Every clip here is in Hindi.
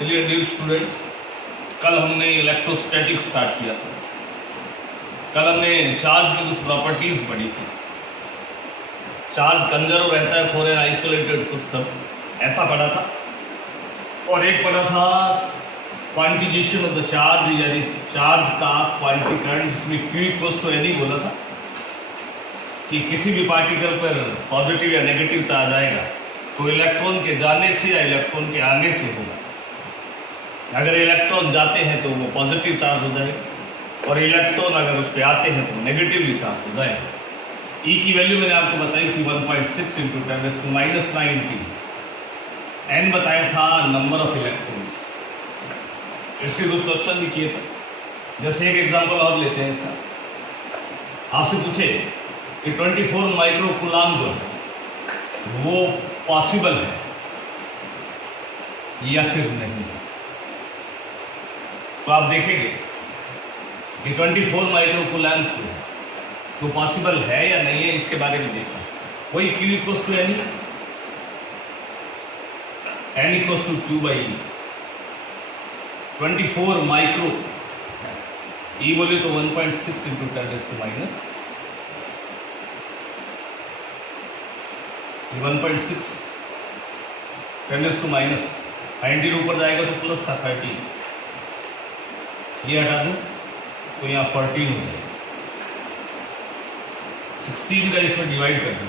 चलिए डियर स्टूडेंट्स, कल हमने इलेक्ट्रोस्टैटिक स्टार्ट किया था। कल हमने चार्ज की कुछ प्रॉपर्टीज पढ़ी थी। चार्ज कंजर्व रहता है फॉर एन आइसोलेटेड सिस्टम, ऐसा पढ़ा था। और एक पढ़ा था क्वांटिजेशन ऑफ द चार्ज, यानी चार्ज का क्वांटिकरण, जिसमें Q इक्वल्स टू N बोला था कि किसी भी पार्टिकल पर पॉजिटिव या नेगेटिव चार्ज आएगा तो इलेक्ट्रॉन के जाने से या इलेक्ट्रॉन के आने से होगा। अगर इलेक्ट्रॉन जाते हैं तो वो पॉजिटिव चार्ज हो जाएगा और इलेक्ट्रॉन अगर उस पर आते हैं तो नेगेटिवली चार्ज हो जाएगा। E की वैल्यू मैंने आपको बताई थी 1.6 × 10⁻⁹ N बताया था नंबर ऑफ इलेक्ट्रॉन्स। इसके कुछ क्वेश्चन भी किए थे। जैसे एक एग्जांपल और लेते हैं इसका। आपसे पूछे कि 24 माइक्रोकूलाम जो है वो पॉसिबल है या फिर नहीं। तो आप देखेंगे कि 24 माइक्रोकूलाम तो पॉसिबल है या नहीं है, इसके बारे में देखना। वही Q equals to N, N equals to 2/E। 24 micro, E बोले तो 1.6 × 10⁻⁻, 1.6 10⁻⁻, 19 ऊपर जाएगा तो प्लस था 30, ये हटा दूं तो यहाँ 14 हो जाएगा। 16 का इसमें डिवाइड कर दूं,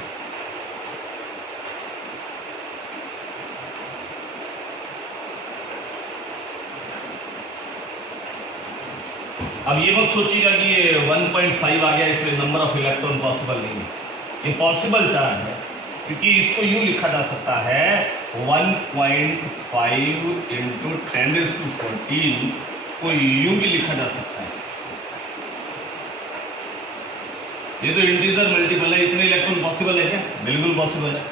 अब ये मत सोचिएगा कि ये 1.5 आ गया इसलिए नंबर ऑफ इलेक्ट्रॉन पॉसिबल नहीं है। ये पॉसिबल चार्ज है क्योंकि इसको यूं लिखा जा सकता है 1.5 × 10⁻14 को यूं भी लिखा जा सकता है। ये तो इंटीजर मल्टीपल है, इतने इलेक्ट्रॉन पॉसिबल है क्या? बिल्कुल पॉसिबल है।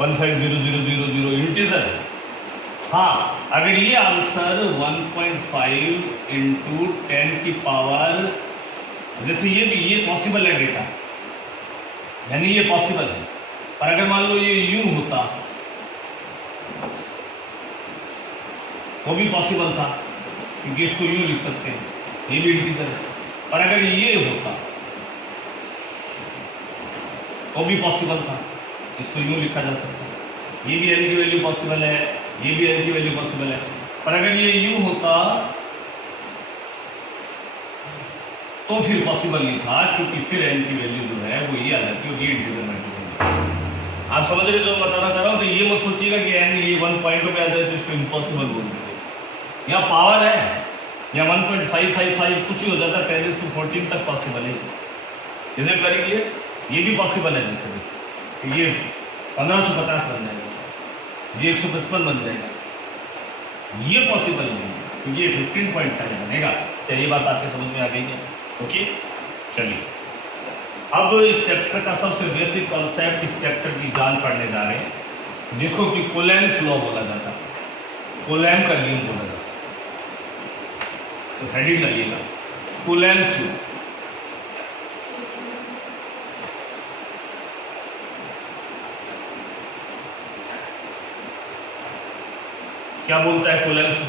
150000 इंटीजर है। हाँ, अगर ये आंसर 1.5 × 10 की पावर, जैसे ये पॉसिबल है बेटा, यानी ये पॉसिबल है। पर अगर मान लो ये यूं होता वो भी पॉसिबल था क्योंकि इसको यूं लिख सकते हैं, ये भी इंटीजर है। पर अगर ये होता वो भी पॉसिबल था, इसको यूं लिखा जा सकता है। ये भी N की वैल्यू पॉसिबल है, ये भी N की वैल्यू पॉसिबल है। पर अगर ये यूं होता तो फिर पॉसिबल नहीं था क्योंकि फिर N की वैल्यू जो है वो ये आ जाती है, ये इंटीजर मल्टीपल। आप समझ रहे जो बताना चाह रहा हूं? तो ये मत सोचिएगा कि N ये 1 पॉइंट पे आ जाए तो इसको इम्पॉसिबल बोल देंगे। यहाँ पावर है, या 1.555 कुछ ही हो जाता है, 10⁻14 तक पॉसिबल है। Is it very clear? ये भी पॉसिबल है, जैसे ये 1550 बन जाएगा, ये 155 बन जाएगा। ये पॉसिबल नहीं है क्योंकि ये 15.5 बनेगा। तो ये बात आपके समझ में आ गई है? ओके, चलिए अब इस चैप्टर का सबसे बेसिक कॉन्सेप्ट, इस चैप्टर की जान पढ़ने जा रहे हैं, जिसको कि कूलैम्स लॉ बोला जाता है, कूलैम्ब का नियम बोला जाता है। तो हेडिंग लगाइएगा, कूलैम्स लॉ। क्या बोलता है कूलैम्स लॉ?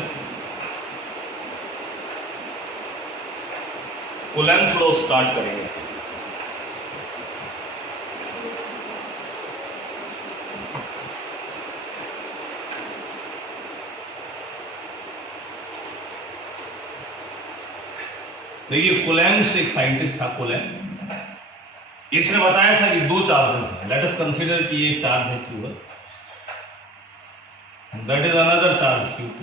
कूलैम्स लॉ स्टार्ट करेंगे। देखिए, कूलैम्स एक साइंटिस्ट था, कूलैम्ब। इसने बताया था कि दो चार्जेस हैं। लेट अस कंसीडर कि ये चार्ज है Q1, that is another charge Q2।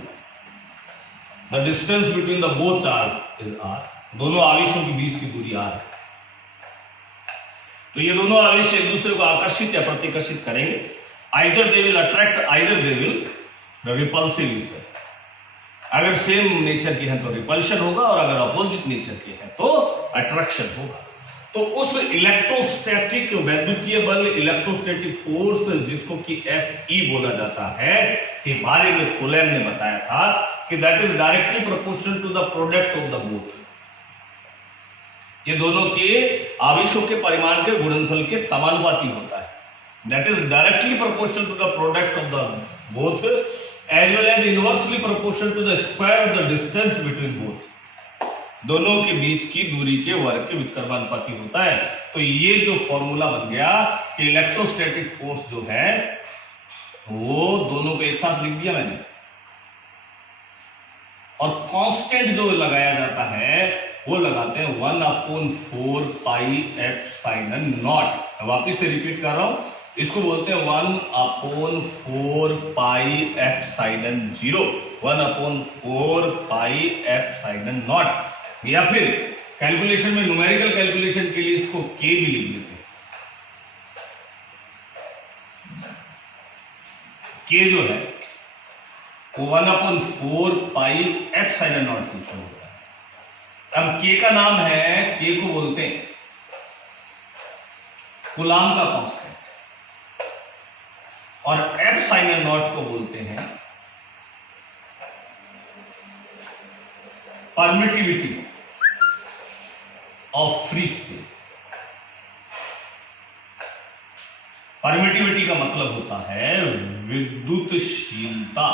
The distance between the both charge is R। दोनों आवेशों के बीच की दूरी R है। तो ये दोनों आवेश एक दूसरे को आकर्षित या प्रतिकर्षित करेंगे। Either they will attract, either they will repulsive is. अगर सेम नेचर के हैं तो रिपल्शन होगा और अगर अपोजिट नेचर के हैं तो अट्रैक्शन होगा। तो उस इलेक्ट्रोस्टैटिक वैद्युतीय बल, इलेक्ट्रोस्टैटिक फोर्स, जिसको कि Fe बोला जाता है, के बारे में कूलैम्ब ने बताया था कि that is directly proportional to the product of the both. ये दोनों के आवेशों के परिमाण के गुणनफल के समानुपाती होता है। That is directly proportional to the product of the both as well as inversely proportional to the square of the distance between both, दोनों के बीच की दूरी के वर्ग के व्युत्क्रमानुपाती होता है। तो ये जो फॉर्मूला बन गया कि इलेक्ट्रोस्टैटिक फोर्स जो है वो दोनों को एक साथ लिख दिया मैंने, और कांस्टेंट जो लगाया जाता है वो लगाते हैं 1/4 पाई एप्सिलॉन नॉट। वापिस से रिपीट कर रहा हूं, इसको बोलते हैं 1/4 pi epsilon 0, 1/4 pi epsilon not, या फिर कैलकुलेशन में न्यूमेरिकल कैलकुलेशन के लिए इसको के भी लिख देते हैं। के जो है वो 1/4 पाई एप्सिलॉन नॉट के ऊपर होता है। अब के का नाम है, के को बोलते हैं कूलाम का कांस्टेंट, और एप्सिलॉन नॉट को बोलते हैं permittivity of free space. Permittivity का मतलब होता है विद्युतशीलता,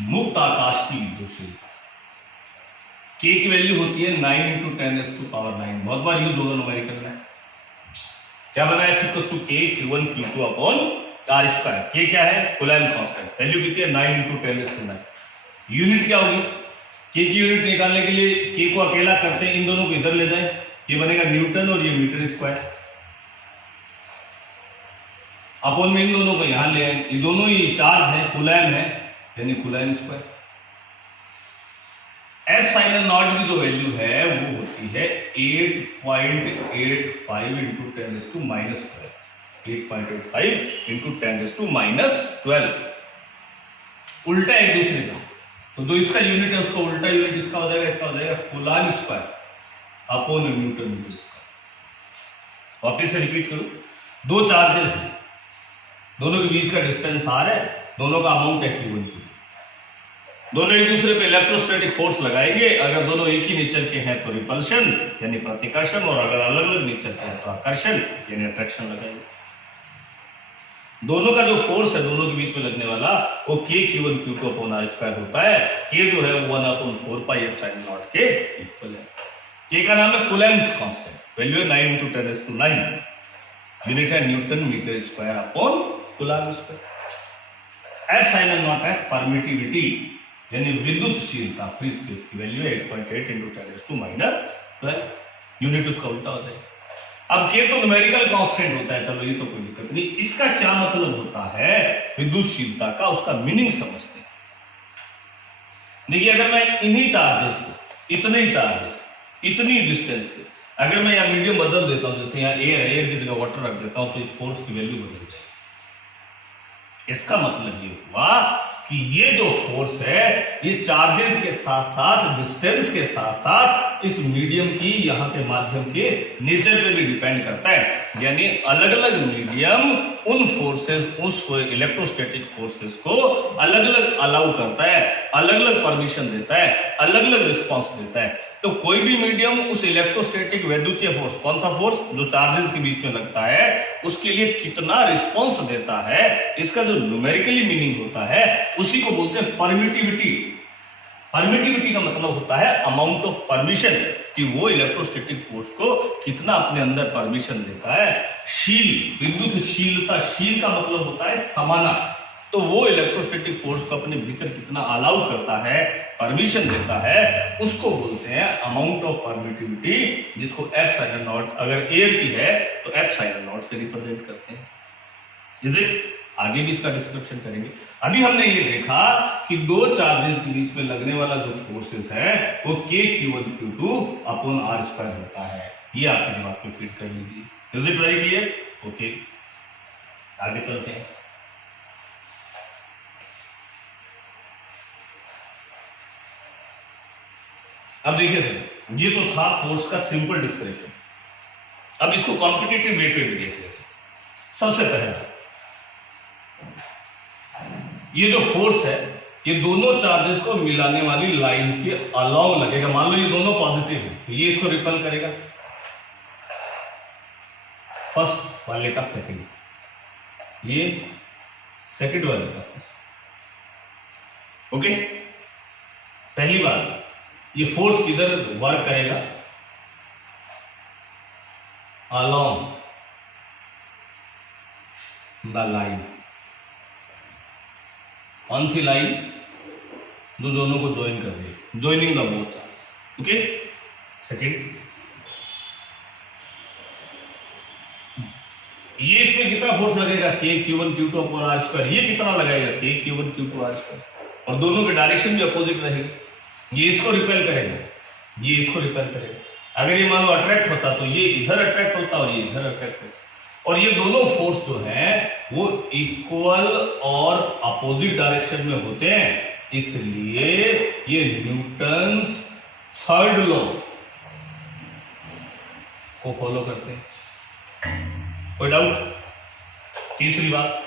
मुक्त आकाश की विद्युतशीलता। के की वैल्यू होती है 9 × 10⁻⁹ बहुत बार यूज होगा न्यूमेरिकल में। क्या बना है, F = K Q1 Q2 upon R²। के क्या है, कूलॉम कांस्टेंट, वैल्यू कितनी है 9 × 10⁻⁹। यूनिट क्या होगी, के की यूनिट निकालने के लिए के को अकेला करते हैं, इन दोनों को इधर ले जाए, ये बनेगा न्यूटन और ये मीटर स्क्वायर, अपॉन में इन दोनों को यहां ले आए, ये दोनों ही चार्ज है, कूलॉम है, यानी कूलॉम स्क्वायर। एप्सिलॉन नॉट की जो वैल्यू है वो होती है 8.85 × 10⁻12, 8.85 × 10⁻12, उल्टा एक दूसरे का। तो जो इसका यूनिट है उसका उल्टा यूनिट इसका हो जाएगा, इसका हो जाएगा coulomb square upon newton metre square. वापिस से रिपीट करूं, दो चार्जेस हैं, दोनों के बीच का डिस्टेंस r है, दोनों का अमाउंट है Q1 Q2, दोनों एक दूसरे पे इलेक्ट्रोस्टैटिक फोर्स लगाएंगे। अगर दोनों एक ही नेचर के हैं तो रिपल्शन यानी प्रतिकर्षण, और अगर अलग अलग नेचर के हैं तो आकर्षण यानी अट्रैक्शन लगाएंगे। दोनों का जो फोर्स है दोनों के बीच में लगने वाला वो K Q1 Q2 upon R² होता है। K जो है 1/4 पाई एप्सिलॉन नॉट के इक्वल है। K का नाम है कूलॉम कांस्टेंट, वैल्यू है 9 × 10⁹, यूनिट है newton metre square upon coulomb square. Epsilon naught है परमिटिविटी यानी विद्युतशीलता, फ्री स्पेस की वैल्यू है 8.8 × 10⁻12, यूनिट उसका उल्टा हो जाएगा। अब के तो न्यूमेरिकल कांस्टेंट होता है, चलो ये तो कोई दिक्कत नहीं। इसका क्या मतलब होता है विद्युतशीलता का, उसका मीनिंग समझते हैं। देखिए, अगर मैं इन्हीं चार्जेस को, इतने ही चार्जेस, इतनी डिस्टेंस पे अगर मैं यहाँ मीडियम बदल देता हूं, जैसे यहाँ एयर है, एयर की जगह वाटर रख देता हूं, तो इस फोर्स की वैल्यू बदल जाएगी। इसका मतलब ये हुआ कि ये जो फोर्स है ये चार्जेस के साथ साथ, डिस्टेंस के साथ साथ इस मीडियम की, यहाँ के माध्यम के नेचर पे भी डिपेंड करता है। यानी अलग अलग मीडियम उन फोर्सेस, उस इलेक्ट्रोस्टैटिक फोर्सेस को अलग अलग अलाउ करता है, अलग अलग परमिशन देता है, अलग अलग रिस्पॉन्स देता है। तो कोई भी मीडियम उस इलेक्ट्रोस्टैटिक वैद्युतीय फोर्स, कौन सा फोर्स जो चार्जेस के बीच में लगता है, उसके लिए कितना रिस्पॉन्स देता है, इसका जो न्यूमेरिकली मीनिंग होता है उसी को बोलते हैं परमिटिविटी। परमिटिविटी का मतलब होता है अमाउंट ऑफ परमिशन, कि वो इलेक्ट्रोस्टैटिक फोर्स को कितना अपने अंदर परमिशन देता है। शील, विद्युतशीलता, शील का मतलब होता है समाना, तो वो इलेक्ट्रोस्टैटिक फोर्स को अपने भीतर कितना अलाउ करता है, परमिशन देता है, उसको बोलते हैं अमाउंट ऑफ परमिटिविटी, जिसको एप्सिलॉन नॉट, अगर एयर की है तो एप्सिलॉन नॉट से रिप्रेजेंट करते हैं। Is it? आगे भी इसका डिस्क्रिप्शन करेंगे। अभी हमने ये देखा कि दो चार्जेस के बीच में लगने वाला जो फोर्सेस है वो K Q1 Q2 upon R² होता है। ये आपके दिमाग में फिट कर लीजिए। Is it very clear? Okay, आगे चलते हैं। अब देखिए सर, ये तो था फोर्स का सिंपल डिस्क्रिप्शन। अब इसको कॉम्पिटिटिव वे पे भी देख लेते हैं। सबसे पहले ये जो फोर्स है ये दोनों चार्जेस को मिलाने वाली लाइन के अलोंग लगेगा। मान लो ये दोनों पॉजिटिव है तो ये इसको रिपल करेगा, फर्स्ट वाले का सेकंड, ये सेकंड वाले का। ओके, पहली बात, ये फोर्स किधर वर्क करेगा? Along the line. कौन सी लाइन? जो दोनों को ज्वाइन कर रही है, joining the both charge. Okay, second, ये इसमें कितना फोर्स लगेगा? के Q1 Q2 upon are square. ये कितना लगाएगा? के Q1 Q2 आर स्क्वायर। और दोनों के डायरेक्शन भी अपोजिट रहेगी। ये इसको रिपेल करेगा, ये इसको रिपेल करेगा। अगर ये मान लो अट्रैक्ट होता तो ये इधर अट्रैक्ट होता और ये इधर अट्रैक्ट होता, और ये दोनों फोर्स जो है वो इक्वल और अपोजिट डायरेक्शन में होते हैं, इसलिए ये न्यूटन्स थर्ड लॉ को फॉलो करते हैं। कोई डाउट? तीसरी बात,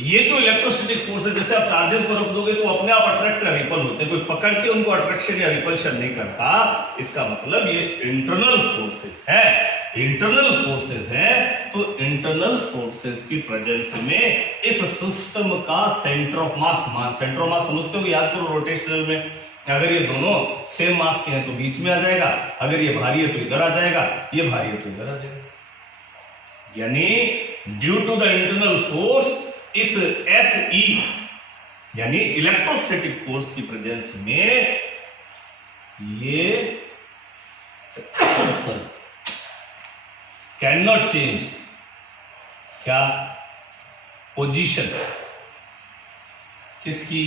ये जो इलेक्ट्रोस्टैटिक फोर्स है, जैसे आप चार्जेस को रख दोगे तो अपने आप अट्रैक्ट या रिपल होते हैं, कोई पकड़ के उनको अट्रैक्शन या रिपल्शन नहीं करता। इसका मतलब ये इंटरनल फोर्सेस है। इंटरनल फोर्सेस है तो इंटरनल फोर्सेस की प्रेजेंस में इस सिस्टम का centre of mass, centre of मास समझते हो? याद करो, रोटेशनल में अगर ये दोनों सेम मास के हैं तो बीच में आ जाएगा, अगर ये भारी है तो इधर आ जाएगा, ये भारी है तो इधर आ जाएगा। यानी due to the internal force इस Fe यानी इलेक्ट्रोस्टैटिक फोर्स की प्रेजेंस में ये कैन नॉट चेंज क्या? पोजीशन किसकी?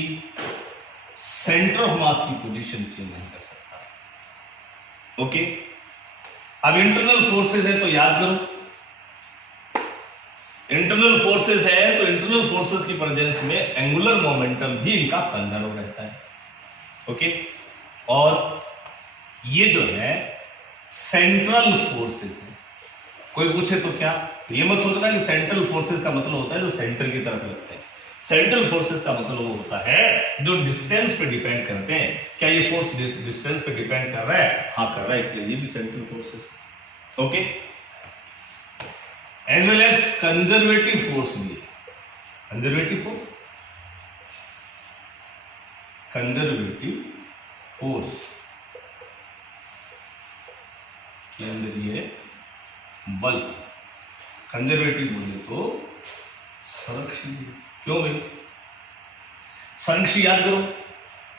सेंटर ऑफ मास की पोजीशन चेंज नहीं कर सकता। ओके, अब इंटरनल फोर्सेस है तो याद करो, इंटरनल फोर्सेस है तो इंटरनल फोर्सेस की प्रेजेंस में एंगुलर मोमेंटम भी इनका कंजर्व रहता है। ओके, और ये जो है सेंट्रल फोर्सेस है। कोई पूछे तो क्या? ये मत सोचना कि सेंट्रल फोर्सेस का मतलब होता है जो सेंटर की तरफ लगते हैं। सेंट्रल फोर्सेस का मतलब वो होता है जो डिस्टेंस पे डिपेंड करते हैं। क्या ये फोर्स डिस्टेंस पे डिपेंड कर रहा है? हाँ कर रहा है, इसलिए ये भी central forces. Okay, as well as conservative force भी है। कंजर्वेटिव फोर्स, कंजर्वेटिव फोर्स के अंदर ये बल, कंजर्वेटिव बोले तो संरक्षी। क्यों भाई? संरक्षी याद करो,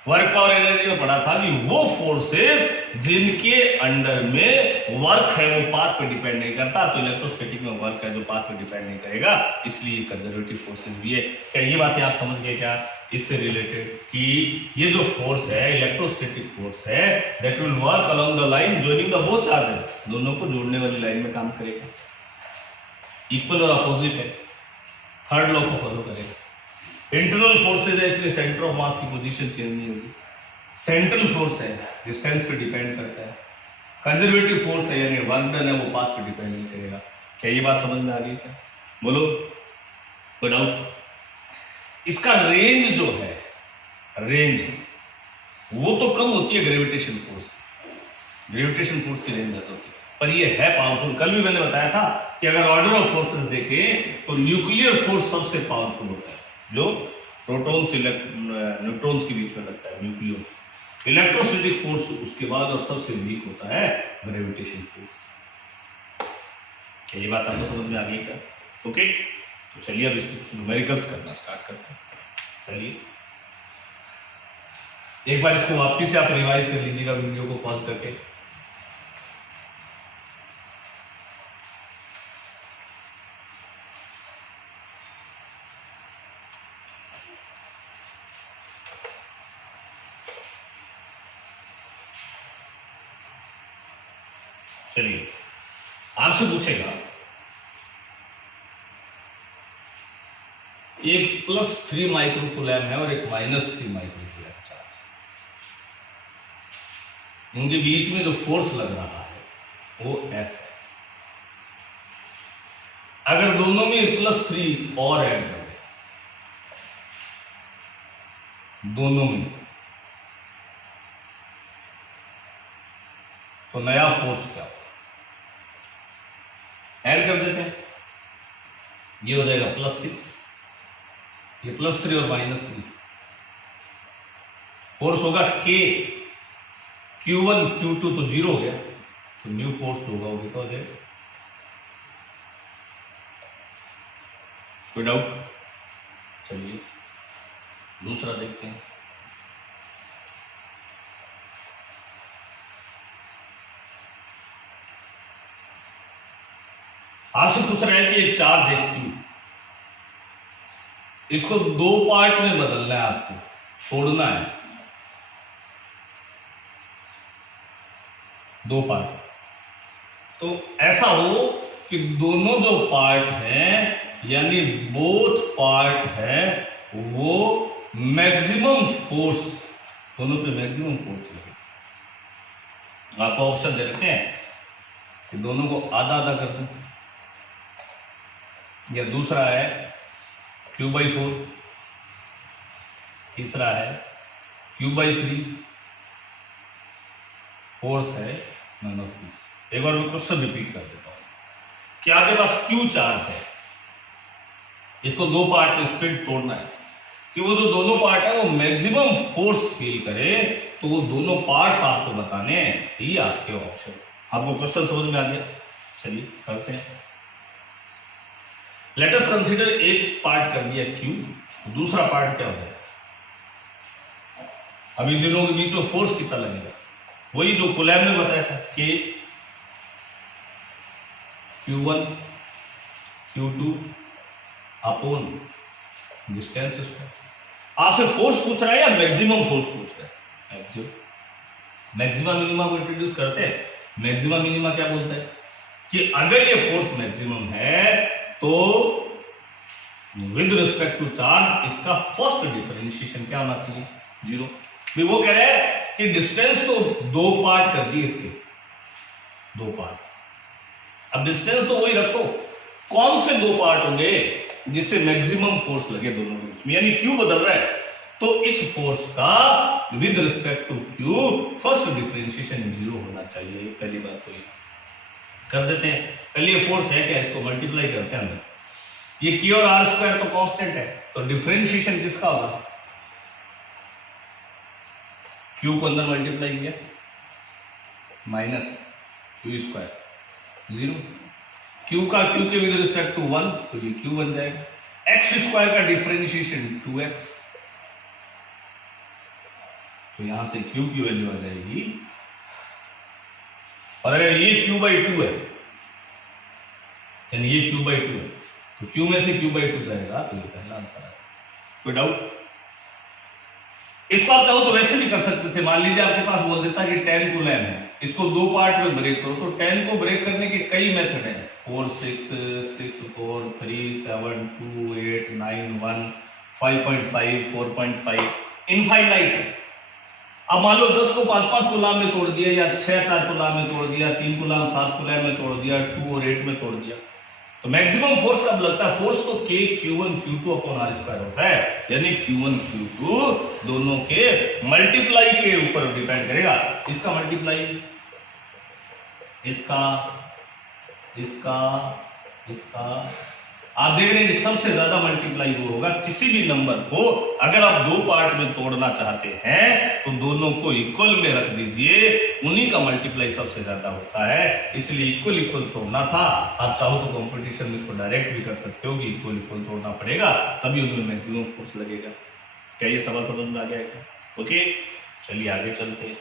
वर्क पावर एनर्जी में पढ़ा था कि वो फोर्सेस जिनके अंडर में वर्क है वो पाथ पे डिपेंड नहीं करता, तो इलेक्ट्रोस्टैटिक में वर्क है जो पाथ पे डिपेंड नहीं करेगा, इसलिए कंजर्वेटिव फोर्सेस भी है। क्या ये बातें आप समझ गए क्या इससे रिलेटेड? कि ये जो फोर्स है इलेक्ट्रोस्टैटिक फोर्स है that will work along the line joining the both charges, दोनों को जोड़ने वाली लाइन में काम करेगा, इक्वल और अपोजिट है, थर्ड लॉ को फॉलो करेगा। इंटरनल फोर्सेज है इसलिए सेंटर ऑफ मास की पोजीशन चेंज नहीं होगी। सेंट्रल फोर्स है डिस्टेंस पे डिपेंड करता है। कंजर्वेटिव फोर्स है यानी वर्क डन है वो पाथ पे डिपेंड नहीं करेगा। क्या ये बात समझ में आ गई? क्या बोलो, कोई डाउट? इसका रेंज जो है, रेंज वो तो कम होती है ग्रेविटेशन फोर्स, ग्रेविटेशन फोर्स की रेंज ज्यादा होती है, पर ये है पावरफुल। कल भी मैंने बताया था कि अगर ऑर्डर ऑफ फोर्सेस देखें तो न्यूक्लियर फोर्स सबसे पावरफुल होता है, जो प्रोटॉन्स न्यूट्रॉन्स के बीच में लगता है, न्यूक्लियर। इलेक्ट्रोस्टैटिक फोर्स उसके बाद और सबसे वीक होता है ग्रेविटेशन फोर्स। क्या ये बात आपको समझ में आ गई क्या? ओके, तो चलिए अब इसको कुछ न्यूमेरिकल्स करना स्टार्ट करते हैं। चलिए एक बार इसको वापस से आप रिवाइज कर लीजिएगा वीडियो को पॉज करके। चलिए आपसे पूछेगा एक +3 माइक्रोकूलम है और एक -3 माइक्रोकूलम चार्ज, इनके बीच में जो फोर्स लग रहा है वो F है। अगर दोनों में +3 और ऐड कर दे, दोनों में, तो नया फोर्स क्या होगा? ऐड कर देते हैं, ये हो जाएगा +6 ये +3 और -3, फोर्स होगा K, Q1 Q2 तो 0 हो गया, तो न्यू फोर्स होगा वो कितना हो जाएगा? कोई डाउट? चलिए दूसरा देखते हैं। आपसे पूछ रहा है कि एक चार्ज है Q, इसको 2 पार्ट में बदलना है, आपको तोड़ना है 2 पार्ट। तो ऐसा हो कि दोनों जो पार्ट हैं यानी बोथ पार्ट है वो मैक्सिमम फोर्स, दोनों पे मैक्सिमम फोर्स लगे। आपको ऑप्शन दे रखे हैं कि दोनों को आधा आधा कर दूं, या दूसरा है Q/4, तीसरा है Q/3, फोर्थ है नन ऑफ दिस। एक बार मैं क्वेश्चन रिपीट कर देता हूं कि आपके पास Q चार्ज है, इसको 2 पार्ट में स्प्लिट तोड़ना है कि वो जो दोनों पार्ट है वो मैक्सिमम फोर्स फील करे, तो वो दोनों पार्ट्स आपको बताने हैं। ये आपके ऑप्शन, आपको क्वेश्चन समझ में आ गया? चलिए करते हैं। लेट अस कंसीडर एक पार्ट कर दिया Q, दूसरा पार्ट क्या हो जाएगा? अभी दोनों के बीच में फोर्स कितना लगेगा? वही जो कूलैम्ब ने बताया था, K Q1 Q2 upon distance. आपसे फोर्स पूछ रहा है या मैक्सिमम फोर्स पूछ रहा है? मैक्सिमम मिनिमा को इंट्रोड्यूस करते हैं। मैक्सिमम मिनिमा क्या बोलते हैं कि अगर ये फोर्स मैक्सिमम है तो विद रिस्पेक्ट टू चार्ज इसका फर्स्ट डिफरेंशिएशन क्या होना चाहिए? 0। फिर वो कह रहे हैं कि डिस्टेंस तो 2 पार्ट कर दिए, इसके 2 पार्ट। अब डिस्टेंस तो वही रखो, कौन से 2 पार्ट होंगे जिससे मैक्सिमम फोर्स लगे दोनों के बीच में, यानी Q बदल रहा है तो इस फोर्स का with respect to Q first differentiation 0 होना चाहिए। पहली बात तो ये कर देते हैं। पहले ये फोर्स है क्या, इसको मल्टीप्लाई करते हैं अंदर। ये K और R² तो कांस्टेंट है, तो डिफरेंशिएशन किसका होगा? Q को अंदर मल्टीप्लाई किया -Q² 0, Q का Q के विद रिस्पेक्ट टू 1 तो ये Q बन जाएगा। x² का डिफरेंशिएशन 2x, तो यहां से Q की वैल्यू आ जाएगी। और अगर ये Q/2 है यानी ये Q/2 है तो Q में से Q/2 जाएगा, तो ये पहला आंसर है। कोई डाउट? इसको आप चाहो तो वैसे भी कर सकते थे। मान लीजिए आपके पास बोल देता कि 10 कूलैम्ब है, इसको 2 पार्ट में ब्रेक करो, तो 10 को ब्रेक करने के कई मेथड हैं, 4 6 6 4 3 7 2 8 9 1 5.5 4.5 इनफाइनाइट है। अब मान लो 10 को 5-5 कूलैम्ब में तोड़ दिया, या 6-4 कूलैम्ब में तोड़ दिया, 3 कूलैम्ब 7 कूलैम्ब में तोड़ दिया, 2 और 8 में तोड़ दिया, तो मैक्सिमम फोर्स कब लगता है? फोर्स तो K Q1 Q2 upon R² होता है, यानी Q1 Q2 दोनों के मल्टीप्लाई के ऊपर डिपेंड करेगा। इसका मल्टीप्लाई, इसका, इसका, इसका, आप देख रहे हैं सबसे ज्यादा मल्टीप्लाई वो होगा किसी भी नंबर को अगर आप 2 पार्ट में तोड़ना चाहते हैं तो दोनों को इक्वल में रख दीजिए, उन्हीं का मल्टीप्लाई सबसे ज्यादा होता है। इसलिए इक्वल इक्वल तोड़ना था। आप चाहो तो कंपटीशन में इसको डायरेक्ट भी कर सकते हो कि इक्वल इक्वल तोड़ना पड़ेगा, तभी उनमें मैक्सिमम फोर्स लगेगा। क्या ये सवाल समझ में आ गया क्या? ओके, चलिए आगे चलते हैं,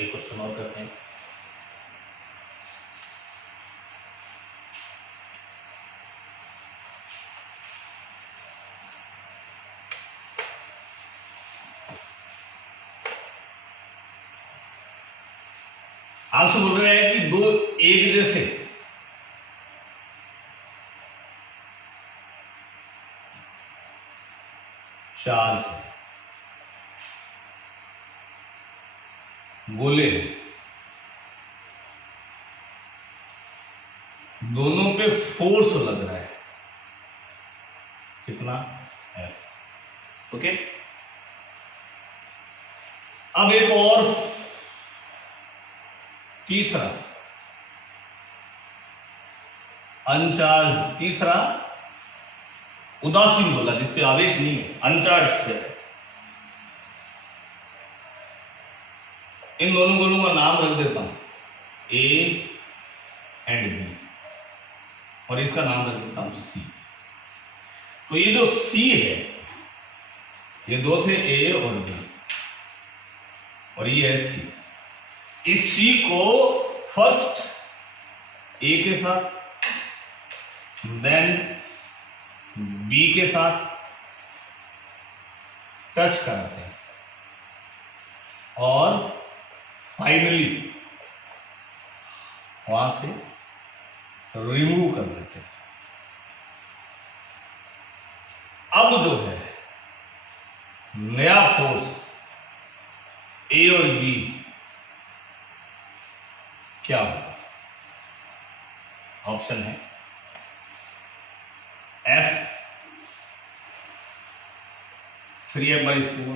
एक क्वेश्चन और करते हैं। आपसे बोल रहे हैं कि 2 एक जैसे चार्ज गोले दोनों पे फोर्स लग रहा है, कितना? F। ओके, अब एक और तीसरा अनचार्ज, तीसरा उदासीन बोला, जिसपे आवेश नहीं है, अनचार्ज स्फीयर है। इन दोनों गोलों का नाम रख देता हूं ए एंड बी, और इसका नाम रख देता हूं सी। तो ये जो सी है, ये दो थे ए और बी, और ये है सी। इस सी को फर्स्ट ए के साथ, देन बी के साथ टच कराते हैं, और फाइनली वहां से रिमूव कर देते हैं। अब जो है नया फोर्स ए और बी क्या होगा? ऑप्शन है F 3F/4,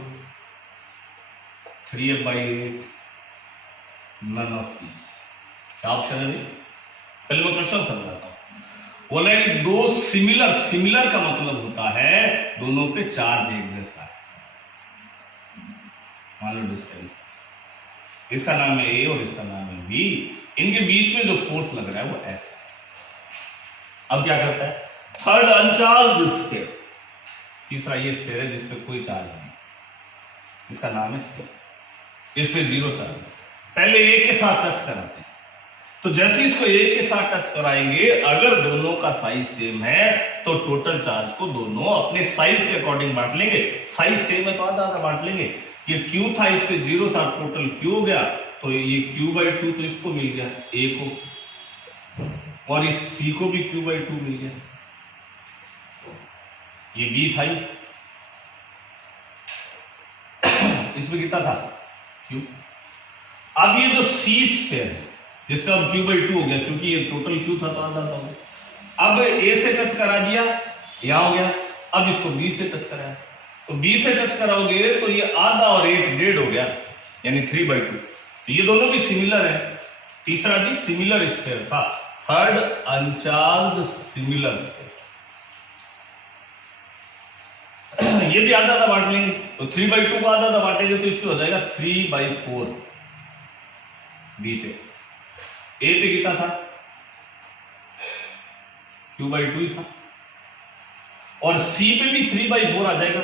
3F/8, none of these. क्या ऑप्शन है भाई? पहले मैं क्वेश्चन समझाता हूं। बोला कि दो सिमिलर का मतलब होता है दोनों पे चार्ज एक जैसा है। मान लो डिस्टेंस, इसका नाम है ए और इसका नाम है बी, इनके बीच में जो फोर्स लग रहा है वो F। अब क्या करता है? थर्ड अनचार्ज स्फीयर, तीसरा ये स्फीयर है जिसपे कोई चार्ज नहीं, इसका नाम है सी, इस पे 0 चार्ज। पहले ए के साथ टच कराते हैं, तो जैसे इसको ए के साथ टच कराएंगे, अगर दोनों का साइज सेम है तो टोटल चार्ज को दोनों अपने साइज के अकॉर्डिंग बांट लेंगे। साइज सेम है तो आधा आधा बांट लेंगे। ये Q था, इस पे 0 था, टोटल Q हो गया, तो ये Q/2 तो इसको मिल गया A को, और इस C को भी Q/2 मिल गया। ये B था, इसमें कितना था? Q। अब ये जो C स्फीयर है जिसका अब Q/2 हो गया, क्योंकि ये टोटल Q था तो आधा आधा हो गया। अब A से टच करा दिया, यहां हो गया। अब इसको B से टच कराया, तो B से टच कराओगे तो ये आधा और 1/2 हो गया, यानी 3/2। तो ये दोनों भी सिमिलर है। तीसरा भी सिमिलर स्फीयर था, थर्ड अनचार्ज सिमिलर स्फीयर। ये भी आधा आधा बांट लेंगे, तो 3/2 को आधा आधा बांटेंगे तो इसमें हो जाएगा 3/4 बी पे। ए पे कितना था? Q/2 ही था, और सी पे भी 3/4 आ जाएगा,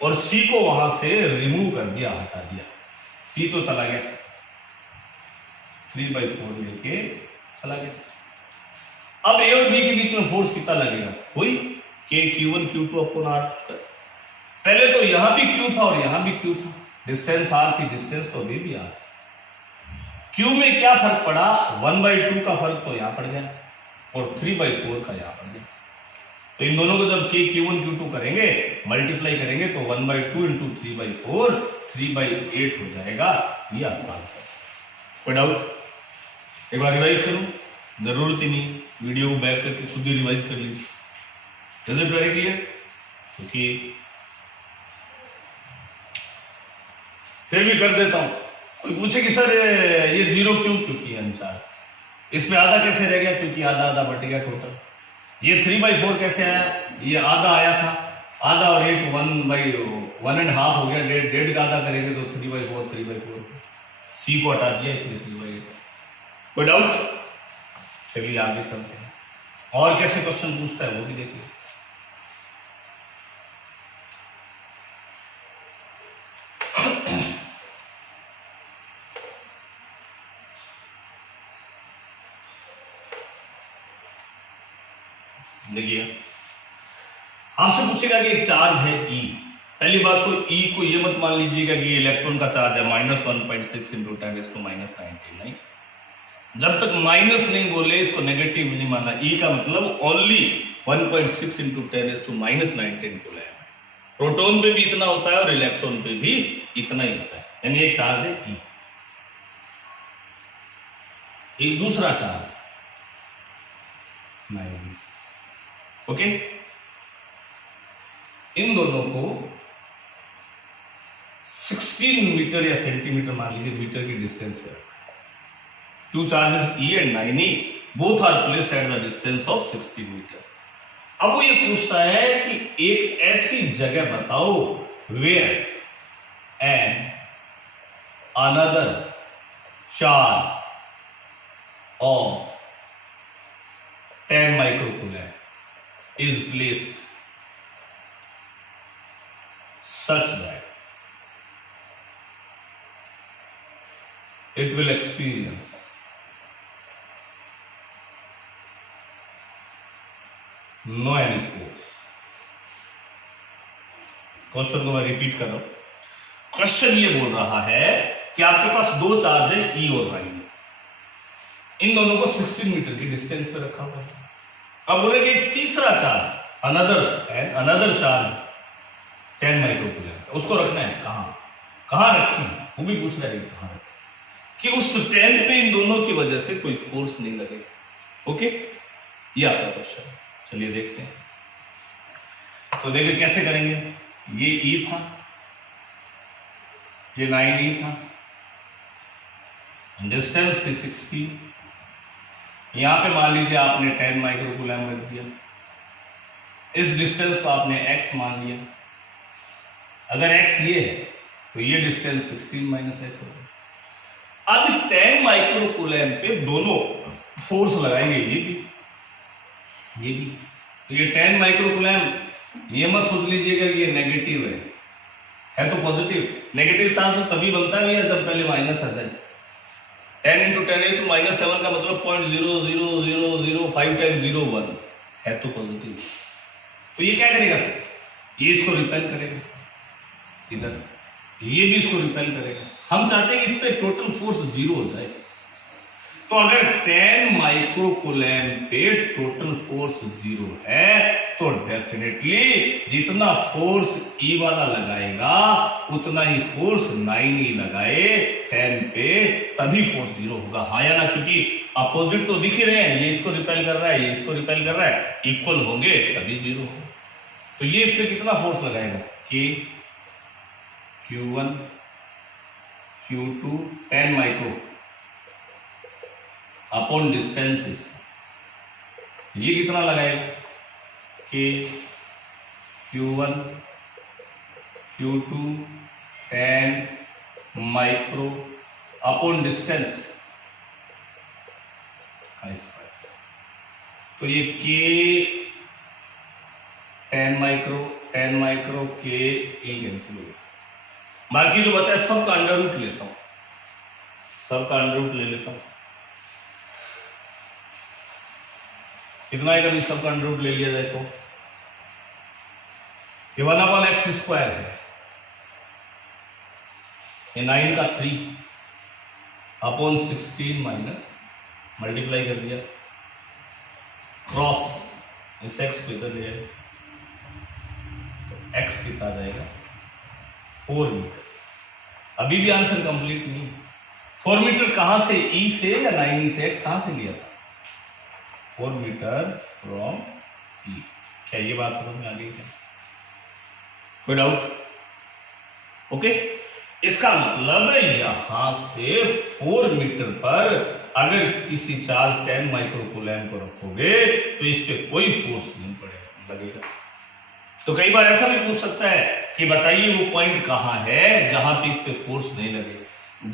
और सी को वहां से रिमूव कर दिया, हटा दिया। सी तो चला गया, 3/4 लेके चला गया। अब ए और बी के बीच में फोर्स कितना लगेगा? वही K Q1 Q2/R। पहले तो यहां भी Q था और यहां भी Q था, डिस्टेंस R थी, डिस्टेंस तो अभी भी R। Q में क्या फर्क पड़ा? 1/2 का फर्क तो यहां पड़ गया, और 3/4 का यहां पड़ गया। तो इन दोनों को जब K Q1 Q2 करेंगे, मल्टीप्लाई करेंगे, तो 1/2 इंटू 3/4 3/8 हो जाएगा। ये आपका आंसर। कोई डाउट? एक बार रिवाइज करूं, जरूरत ही नहीं, वीडियो को बैक करके खुद ही रिवाइज कर लीजिए। Is it very clear? क्योंकि फिर भी कर देता हूं। कोई पूछे कि सर ये 0 क्यों? क्योंकि अनचार्ज। इसमें आधा कैसे रह गया? क्योंकि आधा आधा बट गया टोटल। ये 3/4 कैसे आया? ये आधा आया था, आधा और 1/1.5 हो गया, डेढ़ का आधा करेंगे तो 3/4 सी को हटा दिया, इसलिए 3/8। कोई डाउट? चलिए आगे चलते हैं, और कैसे क्वेश्चन पूछता है वो भी देखिए। देखिए, आपसे पूछेगा कि एक चार्ज है E। पहली बात तो E को ये मत मान लीजिएगा कि इलेक्ट्रॉन का चार्ज है -1.6 इंटू 10⁻⁹ नहीं। जब तक माइनस नहीं बोले इसको नेगेटिव नहीं माना। E का मतलब ओनली 1.6 इंटू 10⁻⁹ बोला है। प्रोटॉन पे भी इतना होता है और इलेक्ट्रॉन पे भी इतना ही होता है, यानी एक चार्ज है E। एक दूसरा चार्ज नहीं। ओके, इन दोनों को 16 मीटर या सेंटीमीटर मान लीजिए, मीटर की डिस्टेंस पे रखा है। Two charges E and 9E both are placed at the distance of 16 metre. अब वो ये पूछता है कि एक ऐसी जगह बताओ where an another charge of 10 microcoulomb is placed such that it will experience no any force. Question को मैं रिपीट कर रहा हूं। क्वेश्चन ये बोल रहा है कि आपके पास दो चार्ज है ई और वाई, इन दोनों को 16 मीटर की डिस्टेंस पे रखा हुआ है। अब बोलेंगे तीसरा चार्ज अनदर चार्ज 10 माइक्रोकूलम, उसको रखना है कहां रखी, वो भी पूछ रहा है कहां रखी, कि उस 10 पे इन दोनों की वजह से कोई फोर्स नहीं लगेगा। ओके, ये आपका क्वेश्चन है। चलिए देखते हैं। तो देखिए कैसे करेंगे। ये ई था, ये 9E था, डिस्टेंस थी 16, यहां पे मान लीजिए आपने 10 माइक्रोकूलम रख दिया, इस डिस्टेंस को आपने x मान लिया। अगर x ये है तो ये डिस्टेंस 16 माइनस x होगा। अब इस 10 माइक्रोकूलम पे दोनों फोर्स लगाएंगे, ये भी। तो ये 10 माइक्रोकूलम, ये मत सोच लीजिएगा कि ये नेगेटिव है तो पॉजिटिव। नेगेटिव चार्ज तो तभी बनता है जब पहले माइनस आ जाए। 10 इंटू 10 इंटू माइनस 7 का मतलब 0.00005 टाइम 0.1 है तो पॉजिटिव। तो ये क्या करेगा सर, ये इसको रिपेल करेगा इधर, ये भी इसको रिपेल करेगा। हम चाहते हैं कि इस पे टोटल फोर्स 0 हो जाए। तो अगर 10 माइक्रोकूलम पे टोटल फोर्स 0 है तो डेफिनेटली जितना फोर्स ई वाला लगाएगा उतना ही फोर्स 9E लगाए 10 पे, तभी फोर्स 0 होगा। हाँ या ना, क्योंकि अपोजिट तो दिख ही रहे हैं, ये इसको रिपेल कर रहा है, ये इसको रिपेल कर रहा है, इक्वल होंगे तभी 0 हो। तो ये इस पे कितना फोर्स लगाएगा, K Q1 Q2 10 micro upon distance, ये कितना लगाएगा, K Q1 Q2 10 micro upon distance तो ये K 10 micro K E cancel हो गया। बाकी जो बचा है सबका अंडर रूट लेता हूं, सबका अंडर रूट ले लेता हूं। कितना है, कभी सबका अंडर रूट ले लिया जाए तो ये 1/x² है, ये 9 का 3 अपॉन 16 माइनस मल्टीप्लाई कर दिया, क्रॉस इस x को इधर ले जाएगा तो x कितना जाएगा 4 मीटर। अभी भी आंसर कंप्लीट नहीं। 4 मीटर कहां से, E से या 9E से, x कहां से लिया था, 4 मीटर फ्रॉम E। क्या ये बात समझ में आ गई क्या, कोई डाउट? ओके, इसका मतलब यहां से 4 मीटर पर अगर किसी चार्ज 10 माइक्रोकूलम को रखोगे तो इस पे कोई फोर्स नहीं पड़ेगा, लगेगा। तो कई बार ऐसा भी पूछ सकता है कि बताइए वो पॉइंट कहां है जहां पे इस पे फोर्स नहीं लगेगा,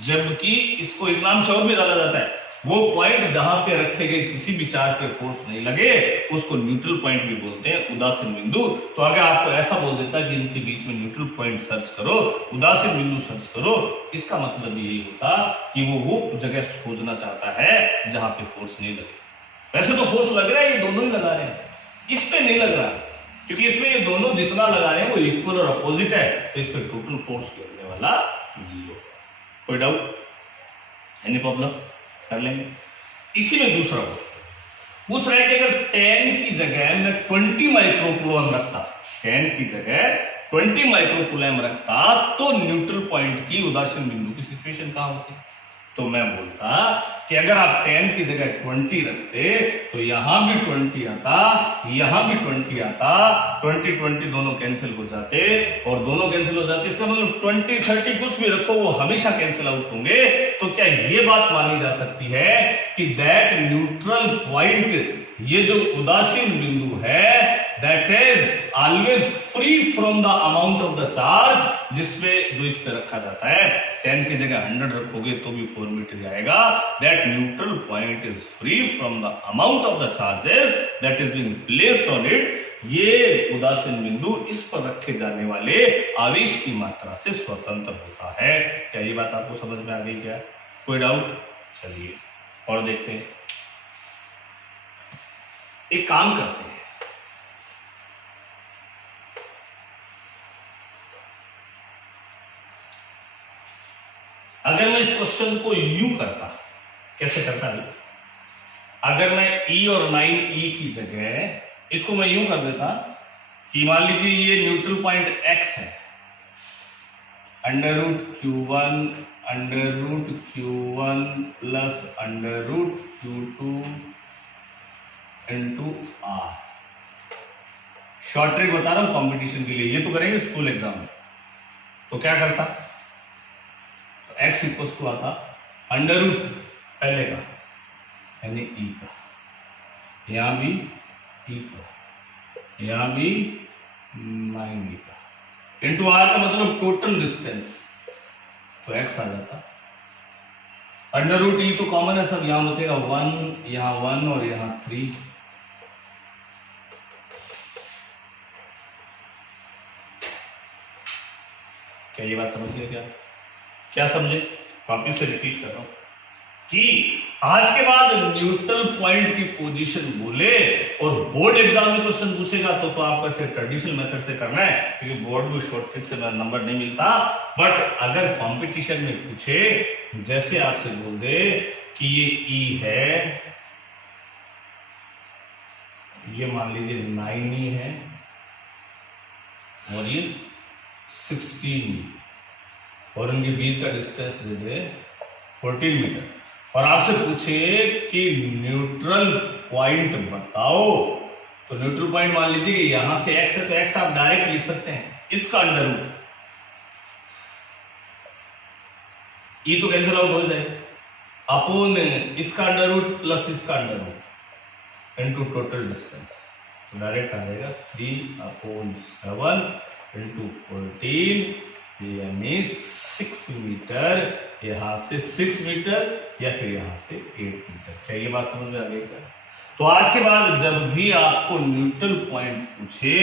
जबकि इसको एग्जाम से और भी डाला जाता है, वो पॉइंट जहां पे रखे गए किसी भी चार्ज पे फोर्स नहीं लगे उसको न्यूट्रल पॉइंट भी बोलते हैं, उदासीन बिंदु। तो अगर आपको ऐसा बोल देता कि इनके बीच में न्यूट्रल पॉइंट सर्च करो, उदासीन बिंदु सर्च करो, इसका मतलब यही होता कि वो जगह खोजना चाहता है जहां पे फोर्स नहीं लगे। वैसे तो फोर्स लग रहा है, ये दोनों ही लगा रहे हैं, इस पे नहीं लग रहा क्योंकि इसमें ये दोनों जितना लगा रहे हैं वो इक्वल और अपोजिट है, तो इस पे टोटल फोर्स लगने वाला 0। कोई डाउट, एनी प्रॉब्लम, कर लेंगे। इसी में दूसरा क्वेश्चन पूछ रहा है कि अगर 10 की जगह मैं 20 माइक्रोकूलम रखता, 10 की जगह 20 माइक्रोकूलम रखता तो न्यूट्रल पॉइंट की उदासीन बिंदु की सिचुएशन कहां होती? तो मैं बोलता कि अगर आप 10 की जगह 20 रखते तो यहां भी 20 आता, यहां भी 20 आता, 20 दोनों कैंसिल हो जाते, और दोनों कैंसिल हो जाते इसका मतलब 20 30 कुछ भी रखो वो हमेशा कैंसिल आउट होंगे। तो क्या ये बात मानी जा सकती है कि दैट न्यूट्रल पॉइंट, ये जो उदासीन बिंदु है that is always free from the amount of the charge, जिसमें जो इस पे रखा जाता है 10 की जगह 100 रखोगे तो भी 4 मीटर जाएगा। That neutral point is free from the amount of the charges that is being placed on it. ये उदासीन बिंदु इस पर रखे जाने वाले आवेश की मात्रा से स्वतंत्र होता है। क्या ये बात आपको समझ में आ गई क्या? कोई डाउट? चलिए और देखते हैं। एक काम करते हैं, अगर मैं इस क्वेश्चन को यूं करता, कैसे करता है? अगर मैं E और 9E की जगह इसको मैं यूं कर देता कि मान लीजिए ये न्यूट्रल पॉइंट X है, √Q1 √Q1 plus √Q2 into R। Short trick बता रहा हूं कंपटीशन के लिए, ये तो करेंगे स्कूल एग्जाम में। तो क्या करता, तो x इक्वल टू आता √ पहले का यानी E का, यहां भी E का, यहां भी 9E का, इंटू R का मतलब टोटल डिस्टेंस, तो x आ जाता। √E तो कॉमन है सब, यहां बचेगा 1, यहां 1 और यहां 3। क्या ये बात समझ लिया? क्या समझे? वापिस से रिपीट कर रहा हूं कि आज के बाद न्यूट्रल पॉइंट की पोजीशन बोले और बोर्ड एग्जाम में क्वेश्चन पूछेगा तो आपको सिर्फ ट्रेडिशनल मेथड से करना है, क्योंकि बोर्ड में शॉर्ट ट्रिक से नंबर नहीं मिलता। बट अगर कंपटीशन में पूछे, जैसे आपसे बोल दे कि ये E है, ये मान लीजिए 9E है और ये 16E, और उनके बीच का डिस्टेंस दे दे 14 मीटर, और आपसे पूछे कि न्यूट्रल पॉइंट बताओ, तो न्यूट्रल पॉइंट मान लीजिए कि यहां से x है, तो x आप डायरेक्ट लिख सकते हैं, इसका √ E तो कैंसिल आउट हो जाए, अपोन इसका √ प्लस इसका √ इनटू टोटल डिस्टेंस, तो डायरेक्ट आ जाएगा 3/7 इंटू 14 यानी 6 मीटर, यहां से 6 मीटर या फिर यहां से 8 मीटर। क्या ये बात समझ में आ गई क्या? तो आज के बाद जब भी आपको न्यूट्रल पॉइंट पूछे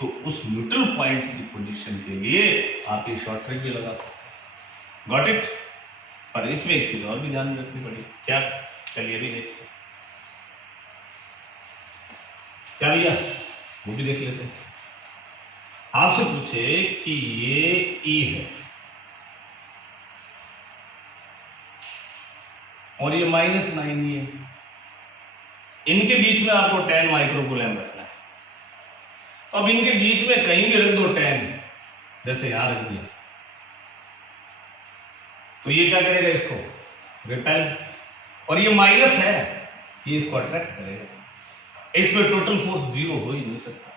तो उस न्यूट्रल पॉइंट की पोजीशन के लिए आप ये शॉर्ट ट्रिक भी लगा सकते हैं। Got it? पर इसमें एक चीज और भी ध्यान रखनी पड़ेगी। क्या? चलिए भी देखते हैं। क्या भैया, वो भी देख लेते हैं। आपसे पूछे कि ये E है और ये -9E है, इनके बीच में आपको 10 माइक्रोकूलम रखना है। तो अब इनके बीच में कहीं भी रख दो 10, जैसे यहां रख दिया, तो ये क्या करेगा? इसको रिपेल, और ये माइनस है, ये इसको अट्रैक्ट करेगा। इसमें टोटल फोर्स 0 हो ही नहीं सकता,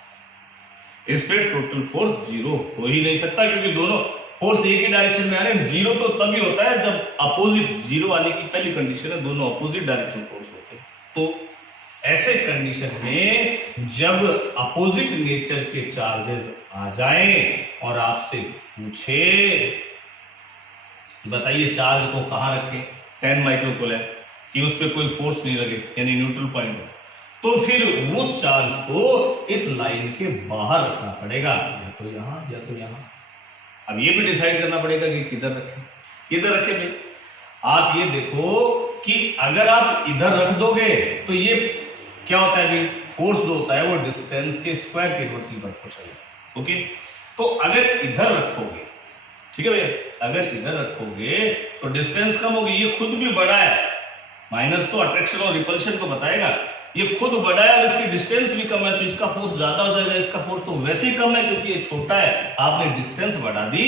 इसमें टोटल फोर्स 0 हो ही नहीं सकता, क्योंकि दोनों फोर्स एक ही डायरेक्शन में आ रहे हैं। 0 तो तभी होता है जब अपोजिट, 0 आने की पहली कंडीशन है दोनों अपोजिट डायरेक्शन फोर्स होते हैं। तो ऐसे कंडीशन में जब अपोजिट नेचर के चार्जेस आ जाएं और आपसे पूछे बताइए चार्ज को कहां रखें, 10 माइक्रोकूलम, कि उस पर कोई फोर्स नहीं लगे यानी न्यूट्रल पॉइंट, तो फिर उस चार्ज को इस लाइन के बाहर रखना पड़ेगा, या तो यहां या तो यहां। अब ये भी डिसाइड करना पड़ेगा कि किधर रखें, किधर रखें भाई। आप ये देखो कि अगर आप इधर रख दोगे तो ये क्या होता है भाई, फोर्स जो होता है वो डिस्टेंस के स्क्वायर के इनवर्सली प्रोपोर्शनल है। ओके, तो अगर इधर रखोगे, ठीक है भैया, अगर इधर रखोगे तो डिस्टेंस कम होगी, ये खुद भी बड़ा है, माइनस तो अट्रैक्शन और रिपल्शन को बताएगा, ये खुद बड़ा है और इसकी डिस्टेंस भी कम है, तो इसका फोर्स ज्यादा हो जाएगा, इसका फोर्स तो वैसे ही कम है क्योंकि ये छोटा है। आपने डिस्टेंस बढ़ा दी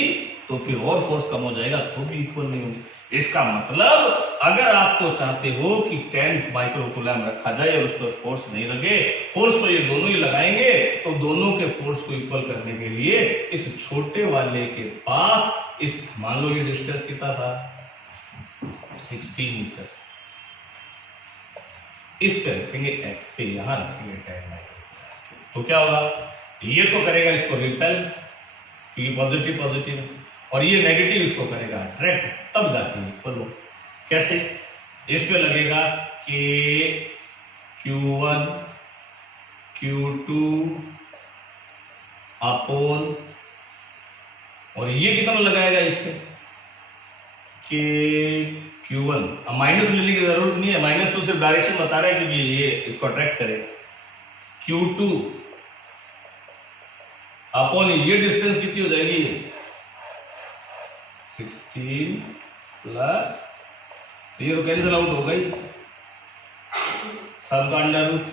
तो फिर और फोर्स कम हो जाएगा, तो भी इक्वल नहीं होगी। इसका मतलब अगर आपको चाहते हो कि 10 माइक्रोकूलम रखा जाए और उस पर फोर्स नहीं लगे, फोर्स तो ये दोनों ही लगाएंगे, तो दोनों के फोर्स को इक्वल करने के लिए इस छोटे वाले के पास इस, मान लो ये डिस्टेंस कितना था 16 मीटर, इस पे रखेंगे x पे, यहां रखेंगे 10 माइक्रोकूलम। तो क्या होगा, ये तो करेगा इसको रिपेल क्योंकि पॉजिटिव पॉजिटिव है, और ये नेगेटिव इसको करेगा अट्रैक्ट, तब जाके इक्वल हो। कैसे, इस पे लगेगा कि Q1 Q2 अपोन, और ये कितना लगाएगा इस पे कि Q1, अब माइनस लेने की जरूरत नहीं है, माइनस तो सिर्फ डायरेक्शन बता रहा है कि ये इसको अट्रैक्ट करेगा। Q2 अपॉन ये डिस्टेंस कितनी हो जाएगी 16 प्लस, ये तो कैंसिल आउट हो गई, सब का अंडर रूट,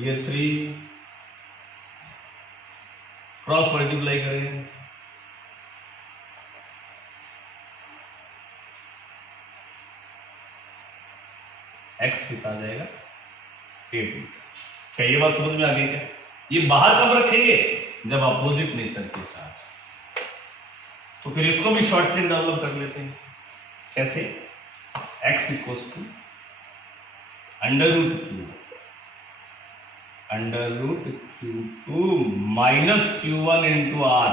ये 3 क्रॉस मल्टीप्लाई करेंगे, एक्स कितना आ जाएगा 8। क्या ये बात समझ में आ गई क्या? ये बाहर कब रखेंगे, जब अपोजिट नेचर के चार्ज। तो फिर इसको भी शॉर्ट ट्रिक डेवलप कर लेते हैं। कैसे, x equals to under root Q2 minus Q1 into r.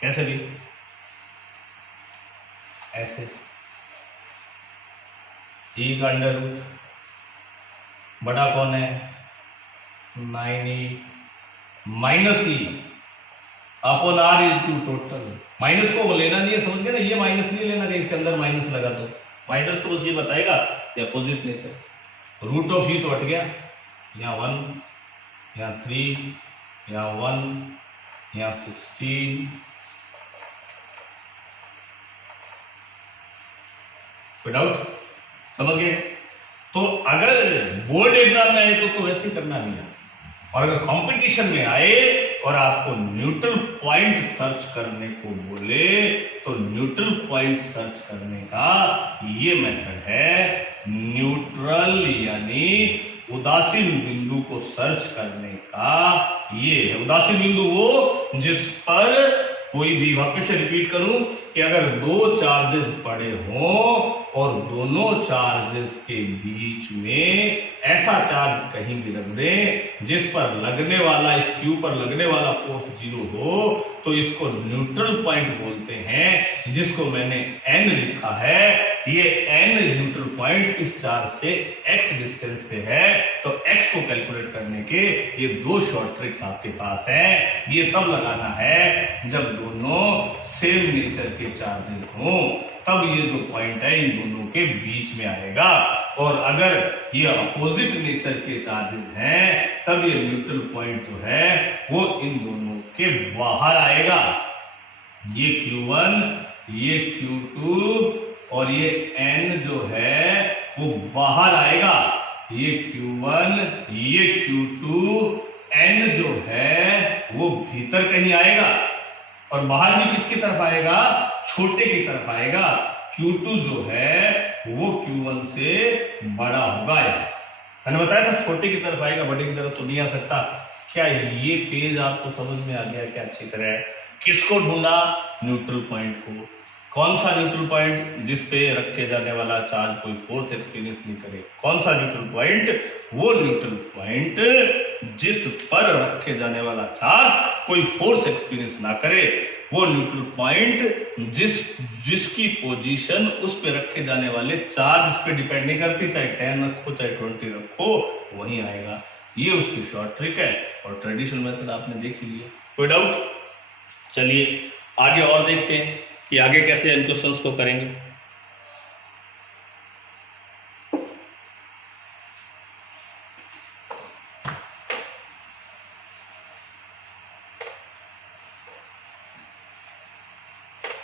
कैसे भी, ऐसे e का अंडर रूट, बड़ा कौन है 9e minus e upon r into total. Minus को लेना नहीं है, समझ गए ना, ये माइनस नहीं लेना, इसके अंदर माइनस लगा दो, माइनस तो बस ये बताएगा कि अपोजिट नेचर। रूट ऑफ ई तो हट गया, यहाँ 1, यहाँ 3, यहाँ 1, यहाँ 16, कोई डाउट, समझ गए? तो अगर बोर्ड एग्जाम में आए तो वैसे ही करना नहीं है, और अगर कंपटीशन में आए और आपको न्यूट्रल पॉइंट सर्च करने को बोले तो न्यूट्रल पॉइंट सर्च करने का ये मेथड है, न्यूट्रल यानी उदासीन बिंदु को सर्च करने का ये है। उदासीन बिंदु वो जिस पर कोई भी, वापस से रिपीट करूं कि अगर दो चार्जेस पड़े हों और दोनों चार्जेस के बीच में ऐसा चार्ज कहीं भी रख दें जिस पर लगने वाला, इस क्यू पर लगने वाला फोर्स 0 हो, तो इसको न्यूट्रल पॉइंट बोलते हैं, जिसको मैंने n लिखा है। ये n न्यूट्रल पॉइंट इस चार्ज से x डिस्टेंस पे है, तो x को कैलकुलेट करने के ये दो शॉर्ट ट्रिक्स आपके पास हैं। ये तब लगाना है जब दोनों सेम नेचर के चार्जेस हों, तब ये जो पॉइंट है इन दोनों के बीच में आएगा, और अगर ये अपोजिट नेचर के चार्जेस हैं तब ये न्यूट्रल पॉइंट जो है वो इन दोनों के बाहर आएगा। ये Q1, ये Q2 और ये N जो है वो बाहर आएगा। ये Q1, ये Q2, N जो है वो भीतर कहीं आएगा, और बाहर भी किसकी तरफ आएगा, छोटे की तरफ आएगा। Q2 जो है वो Q1 से बड़ा होगा। मैंने बताया था छोटे की तरफ आएगा, बड़े की तरफ तो नहीं आ सकता। क्या ये पेज आपको समझ में आ गया क्या अच्छी तरह? किसको ढूंढा, न्यूट्रल पॉइंट को। कौन सा न्यूट्रल पॉइंट, जिस पे रखे जाने वाला चार्ज कोई फोर्स एक्सपीरियंस नहीं करे। कौन सा न्यूट्रल पॉइंट, वो न्यूट्रल पॉइंट जिस पर रखे जाने वाला चार्ज कोई फोर्स एक्सपीरियंस ना करे। वो न्यूट्रल पॉइंट जिसकी पोजीशन उस पे रखे जाने वाले चार्ज पे डिपेंड नहीं करती, चाहे 10 रखो चाहे 20 रखो, वहीं आएगा। ये उसकी शॉर्ट ट्रिक है, और ट्रेडिशनल मेथड आपने देख लिया। कोई डाउट? चलिए आगे और देखते हैं कि आगे कैसे इन क्वेश्चंस को करेंगे।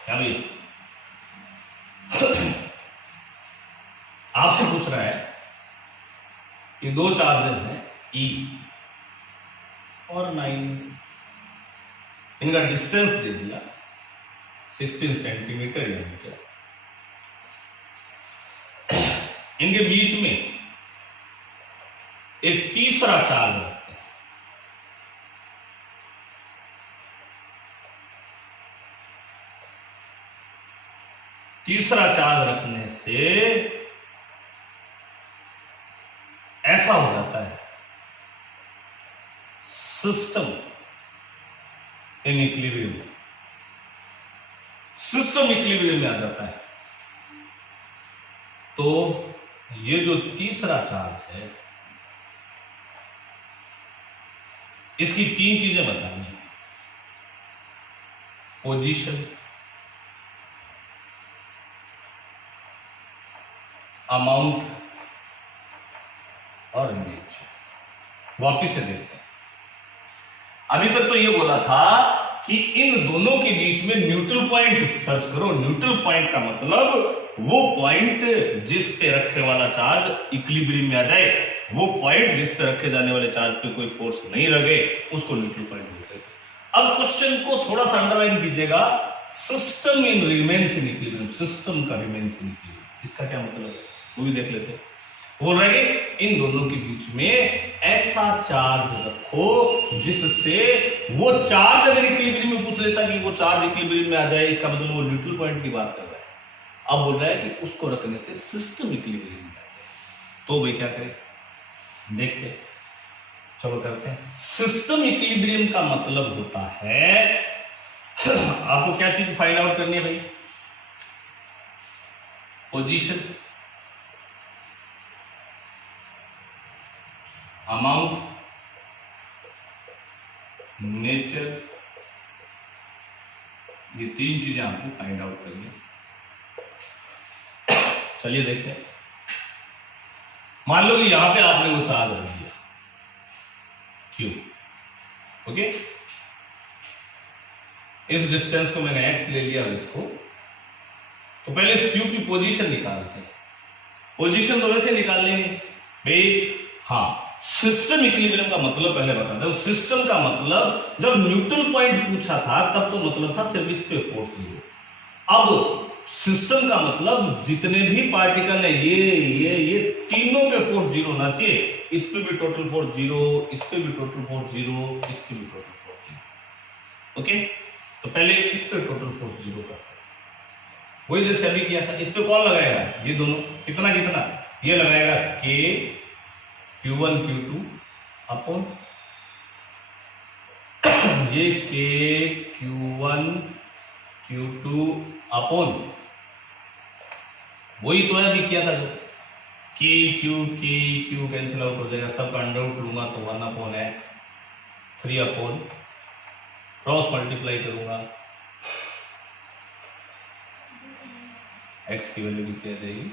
क्या भैया आपसे पूछ रहा है कि दो चार्जेस हैं E और 9, इनका डिस्टेंस दे दिया 16 सेंटीमीटर या मीटर। इनके बीच में एक तीसरा चार्ज रखते हैं। तीसरा चार्ज रखने से ऐसा हो जाता है system in equilibrium, system equilibrium में आ जाता है। तो ये जो तीसरा चार्ज है, इसकी तीन चीजें बतानी है, पोजीशन, अमाउंट और नेचर। वापिस से देखते हैं। अभी तक तो ये बोला था कि इन दोनों के बीच में न्यूट्रल पॉइंट सर्च करो। न्यूट्रल पॉइंट का मतलब वो पॉइंट जिस पे रखे वाला चार्ज इक्विलिब्रियम में आ जाए, वो पॉइंट जिस पे रखे जाने वाले चार्ज पे कोई फोर्स नहीं लगे, उसको न्यूट्रल पॉइंट बोलते हैं। अब क्वेश्चन को थोड़ा सा अंडरलाइन कीजिएगा, system in remains in equilibrium, system का रिमेन्स इन इक्विलिब्रियम, इसका क्या मतलब है वो भी देख लेते हैं। बोल रहे इन दोनों के बीच में ऐसा चार्ज रखो जिससे वो चार्ज, अगर इक्विलिब्रियम में पूछ लेता कि वो चार्ज इक्विलिब्रियम में आ जाए, इसका मतलब वो न्यूट्रल पॉइंट की बात कर रहा है। अब बोल रहा है कि उसको रखने से सिस्टम इक्विलिब्रियम में आ जाए। तो भाई क्या करें, देखते हैं, चलो करते हैं। सिस्टम इक्विलिब्रियम का मतलब होता है, आपको क्या चीज फाइंड आउट करनी है भाई, पोजीशन, अमाउंट, नेचर, ये तीन चीजें आपको फाइंड आउट करनी है। चलिए देखते हैं। मान लो कि यहां पे आपने वो चार्ज रख दिया क्यू, ओके, इस डिस्टेंस को मैंने एक्स ले लिया और इसको, तो पहले इस क्यू की पोजीशन निकालते हैं। पोजीशन तो वैसे निकाल लेंगे भाई, हाँ, सिस्टम इक्विलिब्रियम का मतलब पहले बता दो। सिस्टम का मतलब जब न्यूट्रल पॉइंट पूछा था तब तो मतलब था सिर्फ इस पे फोर्स जीरो। अब सिस्टम का मतलब जितने भी पार्टिकल है ये तीनों पे फोर्स जीरो होना चाहिए। इस पे भी टोटल फोर्स जीरो, इस पे भी टोटल फोर्स जीरो, इस पे भी टोटल फोर्स जीरो। ओके, तो पहले इस पे टोटल फोर्स जीरो करते हैं, वही जैसे अभी किया था। इस पे कौन लगाएगा, ये दोनों, कितना कितना, ये लगाएगा के Q1 Q2 अपॉन ये के Q1 Q2 अपॉन, वही तो है अभी किया था जो के क्यू कैंसिल आउट हो जाएगा, सब अंडर रूट लूंगा तो 1 upon x, 3 upon cross multiply करूंगा, एक्स की वैल्यू कितनी आ जाएगी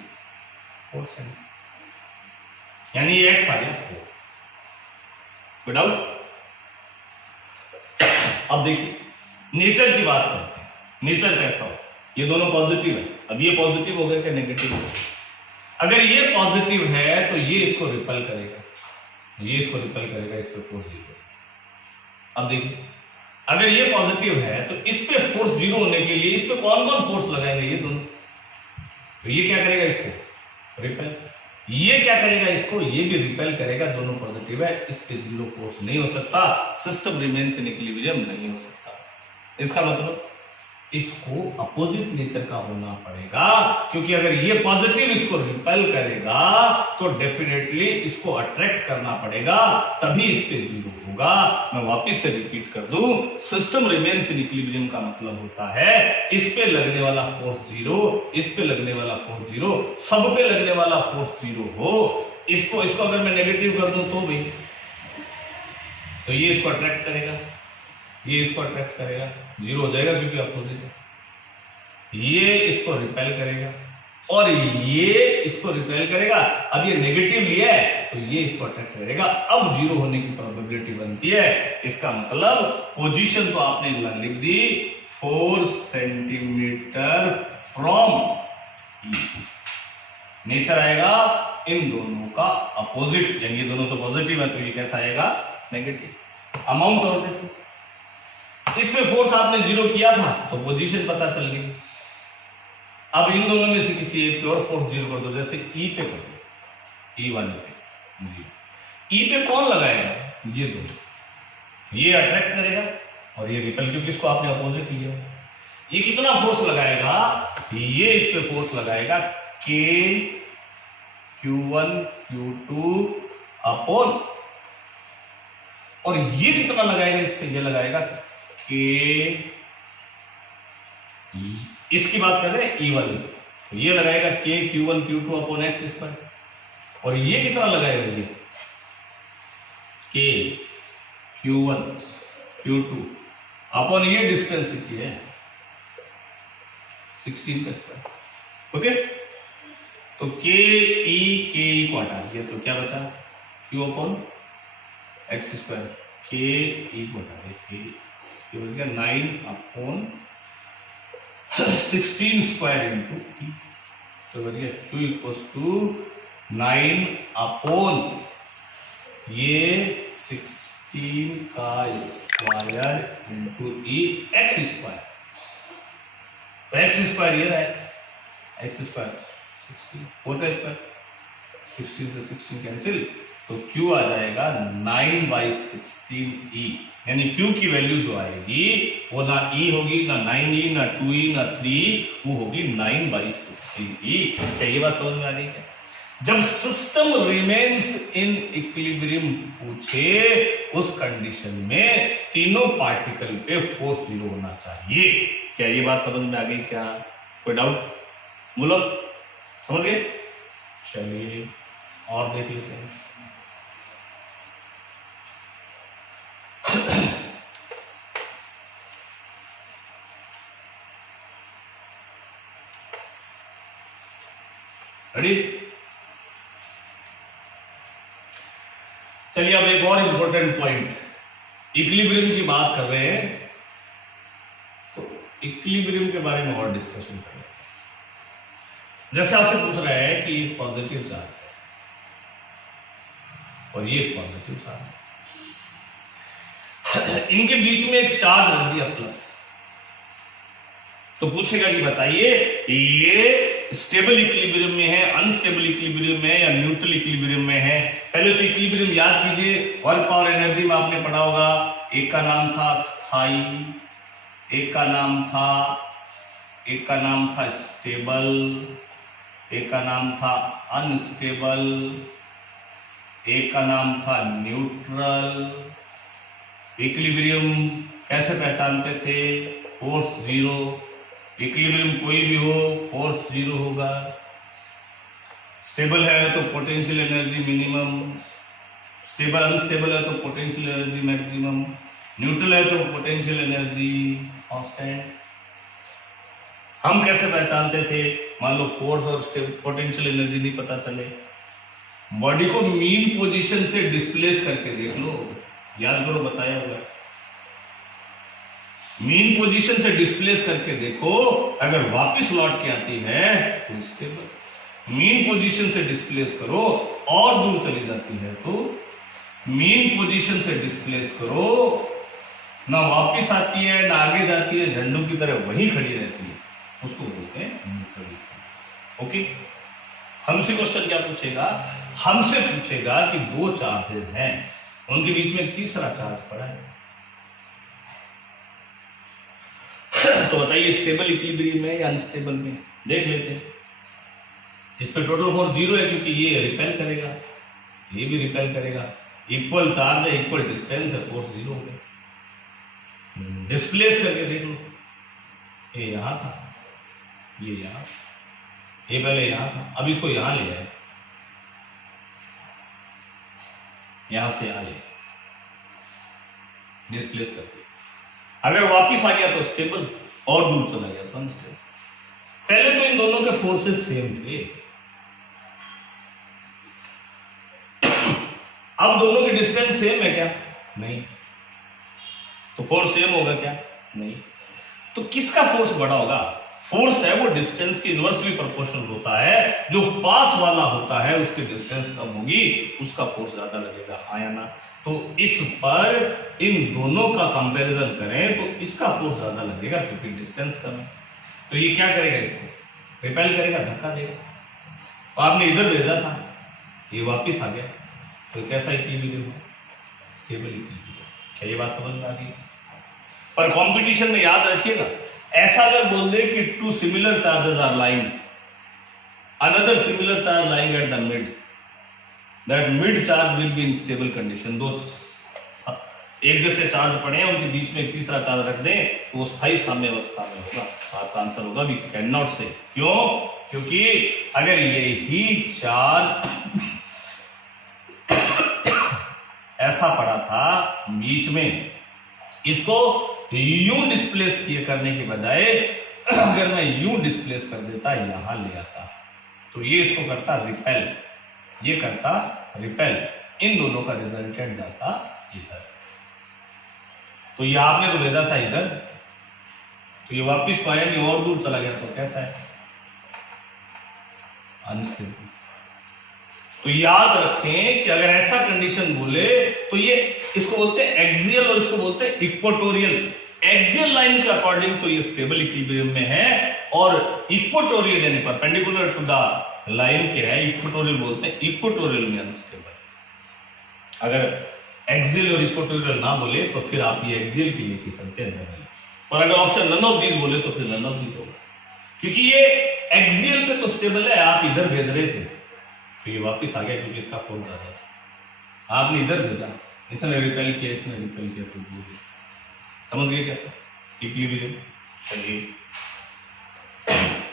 4, यानी ये एक्स आ गया 4। विदाउट, अब देखिए नेचर की बात करते हैं। नेचर कैसा हो, ये दोनों पॉजिटिव है, अब ये पॉजिटिव हो गया क्या नेगेटिव हो गया? अगर ये पॉजिटिव है तो ये इसको रिपेल करेगा, ये इसको रिपेल करेगा, इस पे फोर्स जीरो। अब देखिए अगर ये पॉजिटिव है तो इस पे फोर्स जीरो होने के लिए इस पे कौन कौन फोर्स लगाएंगे, ये दोनों। तो ये क्या करेगा, इसको रिपेल, ये क्या करेगा, इसको, ये भी रिपेल करेगा, दोनों पॉजिटिव है, इस पे जीरो फोर्स नहीं हो सकता, सिस्टम रिमेन्स इन इक्विलिब्रियम नहीं हो सकता। इसका मतलब इसको अपोजिट नेचर का होना पड़ेगा, क्योंकि अगर ये पॉजिटिव इसको रिपेल करेगा तो डेफिनेटली इसको अट्रैक्ट करना पड़ेगा, तभी इस पे जीरो होगा। मैं वापस से रिपीट कर दूं, सिस्टम रिमेन्स इन इक्विलिब्रियम का मतलब होता है इस पे लगने वाला फोर्स जीरो, इस पे लगने वाला फोर्स जीरो, सब पे लगने वाला फोर्स जीरो हो। इसको अगर मैं नेगेटिव कर दूं तो भी, तो ये इसको अट्रैक्ट करेगा, ये इसको अट्रैक्ट करेगा, जीरो हो जाएगा क्योंकि अपोजिट है। ये इसको रिपेल करेगा और ये इसको रिपेल करेगा। अब ये नेगेटिव लिया है तो ये इसको अट्रैक्ट करेगा, अब जीरो होने की प्रोबेबिलिटी बनती है। इसका मतलब पोजीशन तो आपने लिख दी 4 सेंटीमीटर फ्रॉम, नेचर आएगा इन दोनों का अपोजिट, ये दोनों तो पॉजिटिव है तो ये कैसा आएगा, नेगेटिव। अमाउंट और देखो, इसमें फोर्स आपने जीरो किया था तो पोजीशन पता चल गई। अब इन दोनों में से किसी एक पे और फोर्स जीरो कर दो, जैसे ई पे कर दो, E1 पे जीरो, ई पे कौन लगाएगा, ये दोनों, ये अट्रैक्ट करेगा और ये रिपेल, क्योंकि इसको आपने अपोजिट लिया। ये कितना फोर्स लगाएगा, ये इस पे फोर्स लगाएगा के Q1 Q2 अपॉन और ये कितना लगाएगा इस पे, ये लगाएगा के, इसकी बात कर रहे हैं ई वाली, तो ये लगाएगा के Q1 Q2 upon x square, और ये कितना लगाएगा ये के Q1 Q2 अपॉन ये डिस्टेंस कितनी है 16 का स्क्वायर। ओके, तो के ई को हटा दिया तो क्या बचा Q अपॉन एक्स स्क्वायर, के ई को हटा दिया, के बच गया 9 अपॉन 16 स्क्वायर इंटू ई, तो बच गया Q इक्वल्स टू 9 अपॉन ये 16 का स्क्वायर इंटू ई एक्स स्क्वायर, तो एक्स स्क्वायर ये रहा एक्स स्क्वायर 16 4 का स्क्वायर, 16 से 16 कैंसिल, तो Q आ जाएगा 9/16 ई, यानी Q की वैल्यू जो आएगी वो ना E होगी, ना 9E, ना 2E, ना 3E, वो होगी 9/16 ई। क्या ये बात समझ में आ रही है? जब सिस्टम रिमेन्स इन इक्विलिब्रियम पूछे उस कंडीशन में तीनों पार्टिकल पे फोर्स 0 होना चाहिए। क्या ये बात समझ में आ गई? क्या कोई डाउट? बोलो, समझ गए? चलिए और देख लेते हैं। रेडी? चलिए अब एक और इंपॉर्टेंट पॉइंट, इक्विलिब्रियम की बात कर रहे हैं तो इक्विलिब्रियम के बारे में और डिस्कशन करें। जैसे आपसे पूछ रहा है कि ये पॉजिटिव चार्ज है और ये पॉजिटिव चार्ज है, इनके बीच में एक चार्ज रख दिया प्लस, तो पूछेगा कि बताइए ये स्टेबल इक्विलिब्रियम में है, अनस्टेबल इक्विलिब्रियम में है या न्यूट्रल इक्विलिब्रियम में है। पहले तो इक्विलिब्रियम याद कीजिए, वर्क पावर एनर्जी में आपने पढ़ा होगा, एक का नाम था स्थाई, एक का नाम था स्टेबल, एक का नाम था अनस्टेबल, एक का नाम था न्यूट्रल। इक्विलिब्रियम कैसे पहचानते थे? फोर्स 0, इक्विलिब्रियम कोई भी हो फोर्स 0 होगा। स्टेबल है तो potential energy minimum, stable unstable है तो पोटेंशियल एनर्जी मैक्सिमम, न्यूट्रल है तो पोटेंशियल एनर्जी कांस्टेंट। हम कैसे पहचानते थे? मान लो फोर्स और पोटेंशियल एनर्जी नहीं पता चले, बॉडी को मीन पोजीशन से डिस्प्लेस करके देख लो, याद करो बताया हुआ है, मीन पोजीशन से डिस्प्लेस करके देखो, अगर वापस लौट के आती है तो स्टेबल। मीन पोजीशन से डिस्प्लेस करो और दूर चली जाती है तो मीन पोजीशन से डिस्प्लेस करो, ना वापस आती है ना आगे जाती है, झंडू की तरह वहीं खड़ी रहती है, उसको बोलते हैं न्यूट्रल। ओके, हमसे क्वेश्चन क्या पूछेगा? हमसे पूछेगा कि दो चार्जेस हैं, उनके बीच में तीसरा चार्ज पड़ा है, तो बताइए स्टेबल इक्विलिब्रियम में या अनस्टेबल में? देख लेते हैं। इस पे टोटल फोर्स 0 है क्योंकि ये रिपेल करेगा, ये भी रिपेल करेगा, इक्वल चार्ज है, इक्वल डिस्टेंस है, फोर्स 0 हो गया। डिस्प्लेस करके देख लो, ये यहां था, ये यहां, ये पहले यहां था, अब इसको यहां ले आए, यहां से यहां ले डिस्प्लेस करके, अगर वापिस आ गया तो स्टेबल और दूर चला गया तो अनस्टेबल। पहले तो इन दोनों के फोर्सेस सेम थे, अब दोनों की डिस्टेंस सेम है क्या? नहीं, तो फोर्स सेम होगा क्या? नहीं, तो किसका फोर्स बड़ा होगा? फोर्स है वो डिस्टेंस की इनवर्सली प्रोपोर्शनल होता है, जो पास वाला होता है उसकी डिस्टेंस कम होगी, उसका फोर्स ज्यादा लगेगा, हाँ या ना? तो इस पर इन दोनों का कंपैरिजन करें तो इसका फोर्स ज्यादा लगेगा क्योंकि डिस्टेंस कम है, तो ये क्या करेगा? इसको रिपेल करेगा, धक्का देगा। तो आपने इधर भेजा था, ये वापिस आ गया, तो कैसा इक्विलिब्रियम है? Stable equilibrium. क्या ये बात समझ में आ गई? पर कंपटीशन में याद रखिएगा, ऐसा अगर बोल दे कि two similar charges are lying, another similar charge lying at the mid, that mid charge will be in stable condition, दो एक जैसे चार्ज पड़े हैं, उनके बीच में एक तीसरा चार्ज रख दें तो वो स्थायी साम्यावस्था में होगा। आपका आंसर होगा वी कैन नॉट से। क्यों? क्योंकि अगर यही चार्ज ऐसा पड़ा था बीच में, इसको यूं डिस्प्लेस किए करने के बजाय अगर मैं यूं डिस्प्लेस कर देता, यहां ले आता, तो ये इसको करता रिपेल, ये करता रिपेल, इन दोनों का रिजल्टेंट जाता इधर। तो ये आपने तो भेजा था इधर, तो ये वापिस तो आया नहीं और दूर चला गया, तो कैसा है? अनस्टेबल। तो याद रखें कि अगर ऐसा कंडीशन बोले तो ये इसको बोलते हैं एक्सियल और इसको बोलते हैं इक्वेटोरियल। एक्सियल लाइन के अकॉर्डिंग तो ये स्टेबल इक्विलिब्रियम में है, और इक्वेटोरियल यानी परपेंडिकुलर टू द लाइन के है, इक्वेटोरियल बोलते हैं, इक्वेटोरियल में अनस्टेबल। अगर एक्सियल और इक्वेटोरियल ना बोले तो फिर आप ये एक्सियल के लेके चलते हैं, और अगर ऑप्शन नन ऑफ दीज बोले तो फिर नन ऑफ दीज होगा, क्योंकि ये एक्सियल पे तो स्टेबल है, आप इधर भेज रहे थे तो ये वापस आ गया, क्योंकि इसका फोर्स आ गया, आपने इधर भेजा, इसने रिपेल किया, इसने रिपेल किया, तो समझ गए कैसे इक्विलिब्रियम। चलिए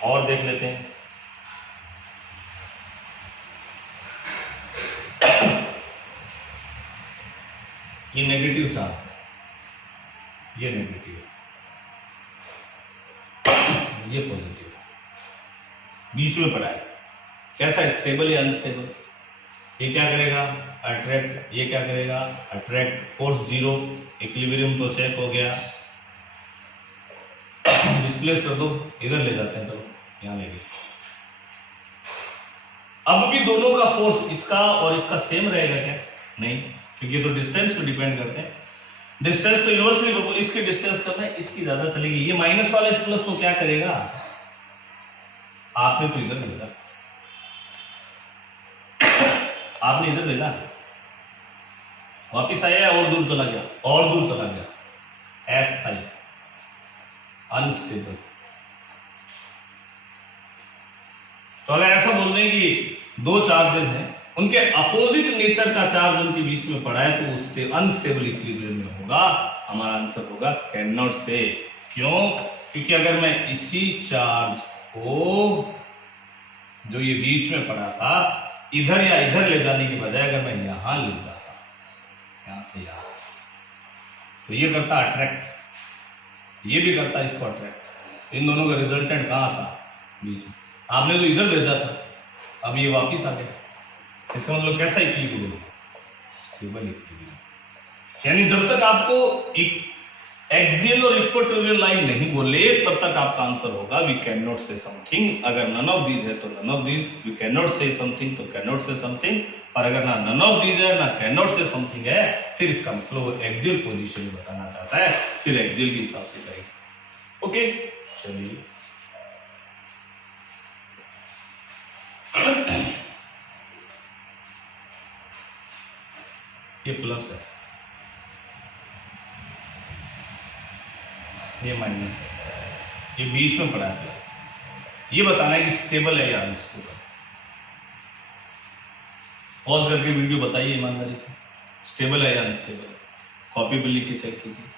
और देख लेते हैं। ये नेगेटिव चार्ज, ये नेगेटिव, ये पॉजिटिव, बीच में पड़ा है, कैसा? स्टेबल या अनस्टेबल? ये क्या करेगा? अट्रैक्ट। ये क्या करेगा? अट्रैक्ट। फोर्स जीरो, इक्विलिब्रियम तो चेक हो गया, डिस्प्लेस कर दो, इधर ले जाते हैं, चलो यहां ले गए। अब भी दोनों का फोर्स इसका और इसका सेम रहेगा क्या? नहीं, क्योंकि ये तो डिस्टेंस पे डिपेंड करते हैं। डिस्टेंस तो इनवर्सली को इसकी डिस्टेंस करना है, इसकी ज्यादा चलेगी। ये माइनस वाला इस प्लस को क्या करेगा? आपने तो इधर भेजा, आपने इधर भेजा, वापिस आया और दूर चला गया, और दूर चला गया, अस्थायी, अनस्टेबल। तो अगर ऐसा बोल दें कि दो चार्जेस हैं, उनके अपोजिट नेचर का चार्ज उनके बीच में पड़ा है, तो उससे अनस्टेबल इक्विलिब्रियम में होगा। हमारा आंसर होगा कैन नॉट से। क्यों? क्योंकि अगर मैं इसी चार्ज को जो ये बीच में पड़ा था इधर या इधर ले जाने के बजाय अगर मैं यहां ले जाता, यहां से यहां, तो ये करता अट्रैक्ट, ये भी करता इसको अट्रैक्ट, इन दोनों का रिजल्टेंट कहां था? बीच में। आपने तो इधर भेजा था, अब ये वापिस आ गया, इसका मतलब कैसा इक्विलिब्रियम? Stable equilibrium. यानी जब तक आपको एक्सियल और इक्वेटोरियल लाइन नहीं बोले तब तक आपका आंसर होगा we can not say something. अगर नन ऑफ दीज है तो none of these, we can not say something तो कैन नॉट से समथिंग, और अगर ना नन ऑफ दीज है ना कैन नॉट से समथिंग है, फिर इसका मतलब एक्सियल पोजीशन बताना चाहता है, फिर एक्सियल के हिसाब से करेंगे। ओके, चलिए ये प्लस है, ये माइनस है, ये बीच में पड़ा है प्लस। ये बताना है कि स्टेबल है या अनस्टेबल। पॉज करके वीडियो बताइए ईमानदारी से, स्टेबल है या अनस्टेबल। कॉपी पे लिख के चेक कीजिए।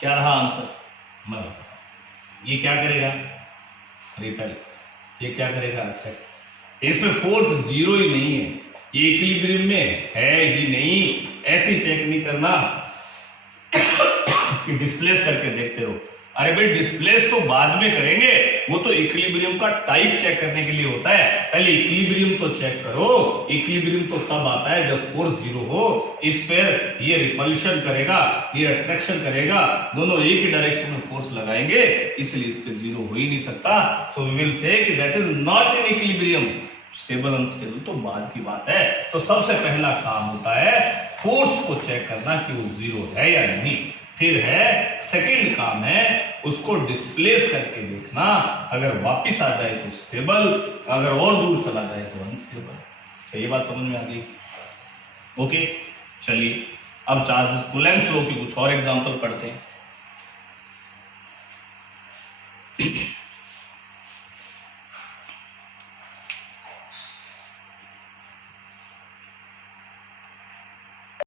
क्या रहा आंसर? मैं बताता हूं। ये क्या करेगा? रिपेल। ये क्या करेगा? अट्रैक्ट। इसमें फोर्स जीरो ही नहीं है, ये इक्विलिब्रियम में है ही नहीं। ऐसे चेक नहीं करना कि डिस्प्लेस करके देखते रहो। अरे भाई डिस्प्लेस तो बाद में करेंगे, वो तो इक्विलिब्रियम का टाइप चेक करने के लिए होता है। पहले इक्विलिब्रियम तो चेक करो। इक्विलिब्रियम तो तब आता है जब फोर्स जीरो हो। इस पर ये रिपल्शन करेगा, ये अट्रैक्शन करेगा, दोनों एक ही डायरेक्शन में फोर्स लगाएंगे, इसलिए इस पर जीरो हो ही नहीं सकता। सो वी विल से कि that is not in equilibrium. Stable unstable तो बाद की बात है। तो सबसे पहला काम होता है फोर्स को चेक करना कि वो जीरो है या नहीं। फिर है सेकंड काम है उसको डिस्प्लेस करके देखना, अगर वापिस आ जाए तो स्टेबल, अगर और दूर चला जाए तो अनस्टेबल। तो ये बात समझ में आ गई? ओके, चलिए अब चार्जेस कूलेम्ब लॉ के कुछ और एग्जांपल पढ़ते हैं।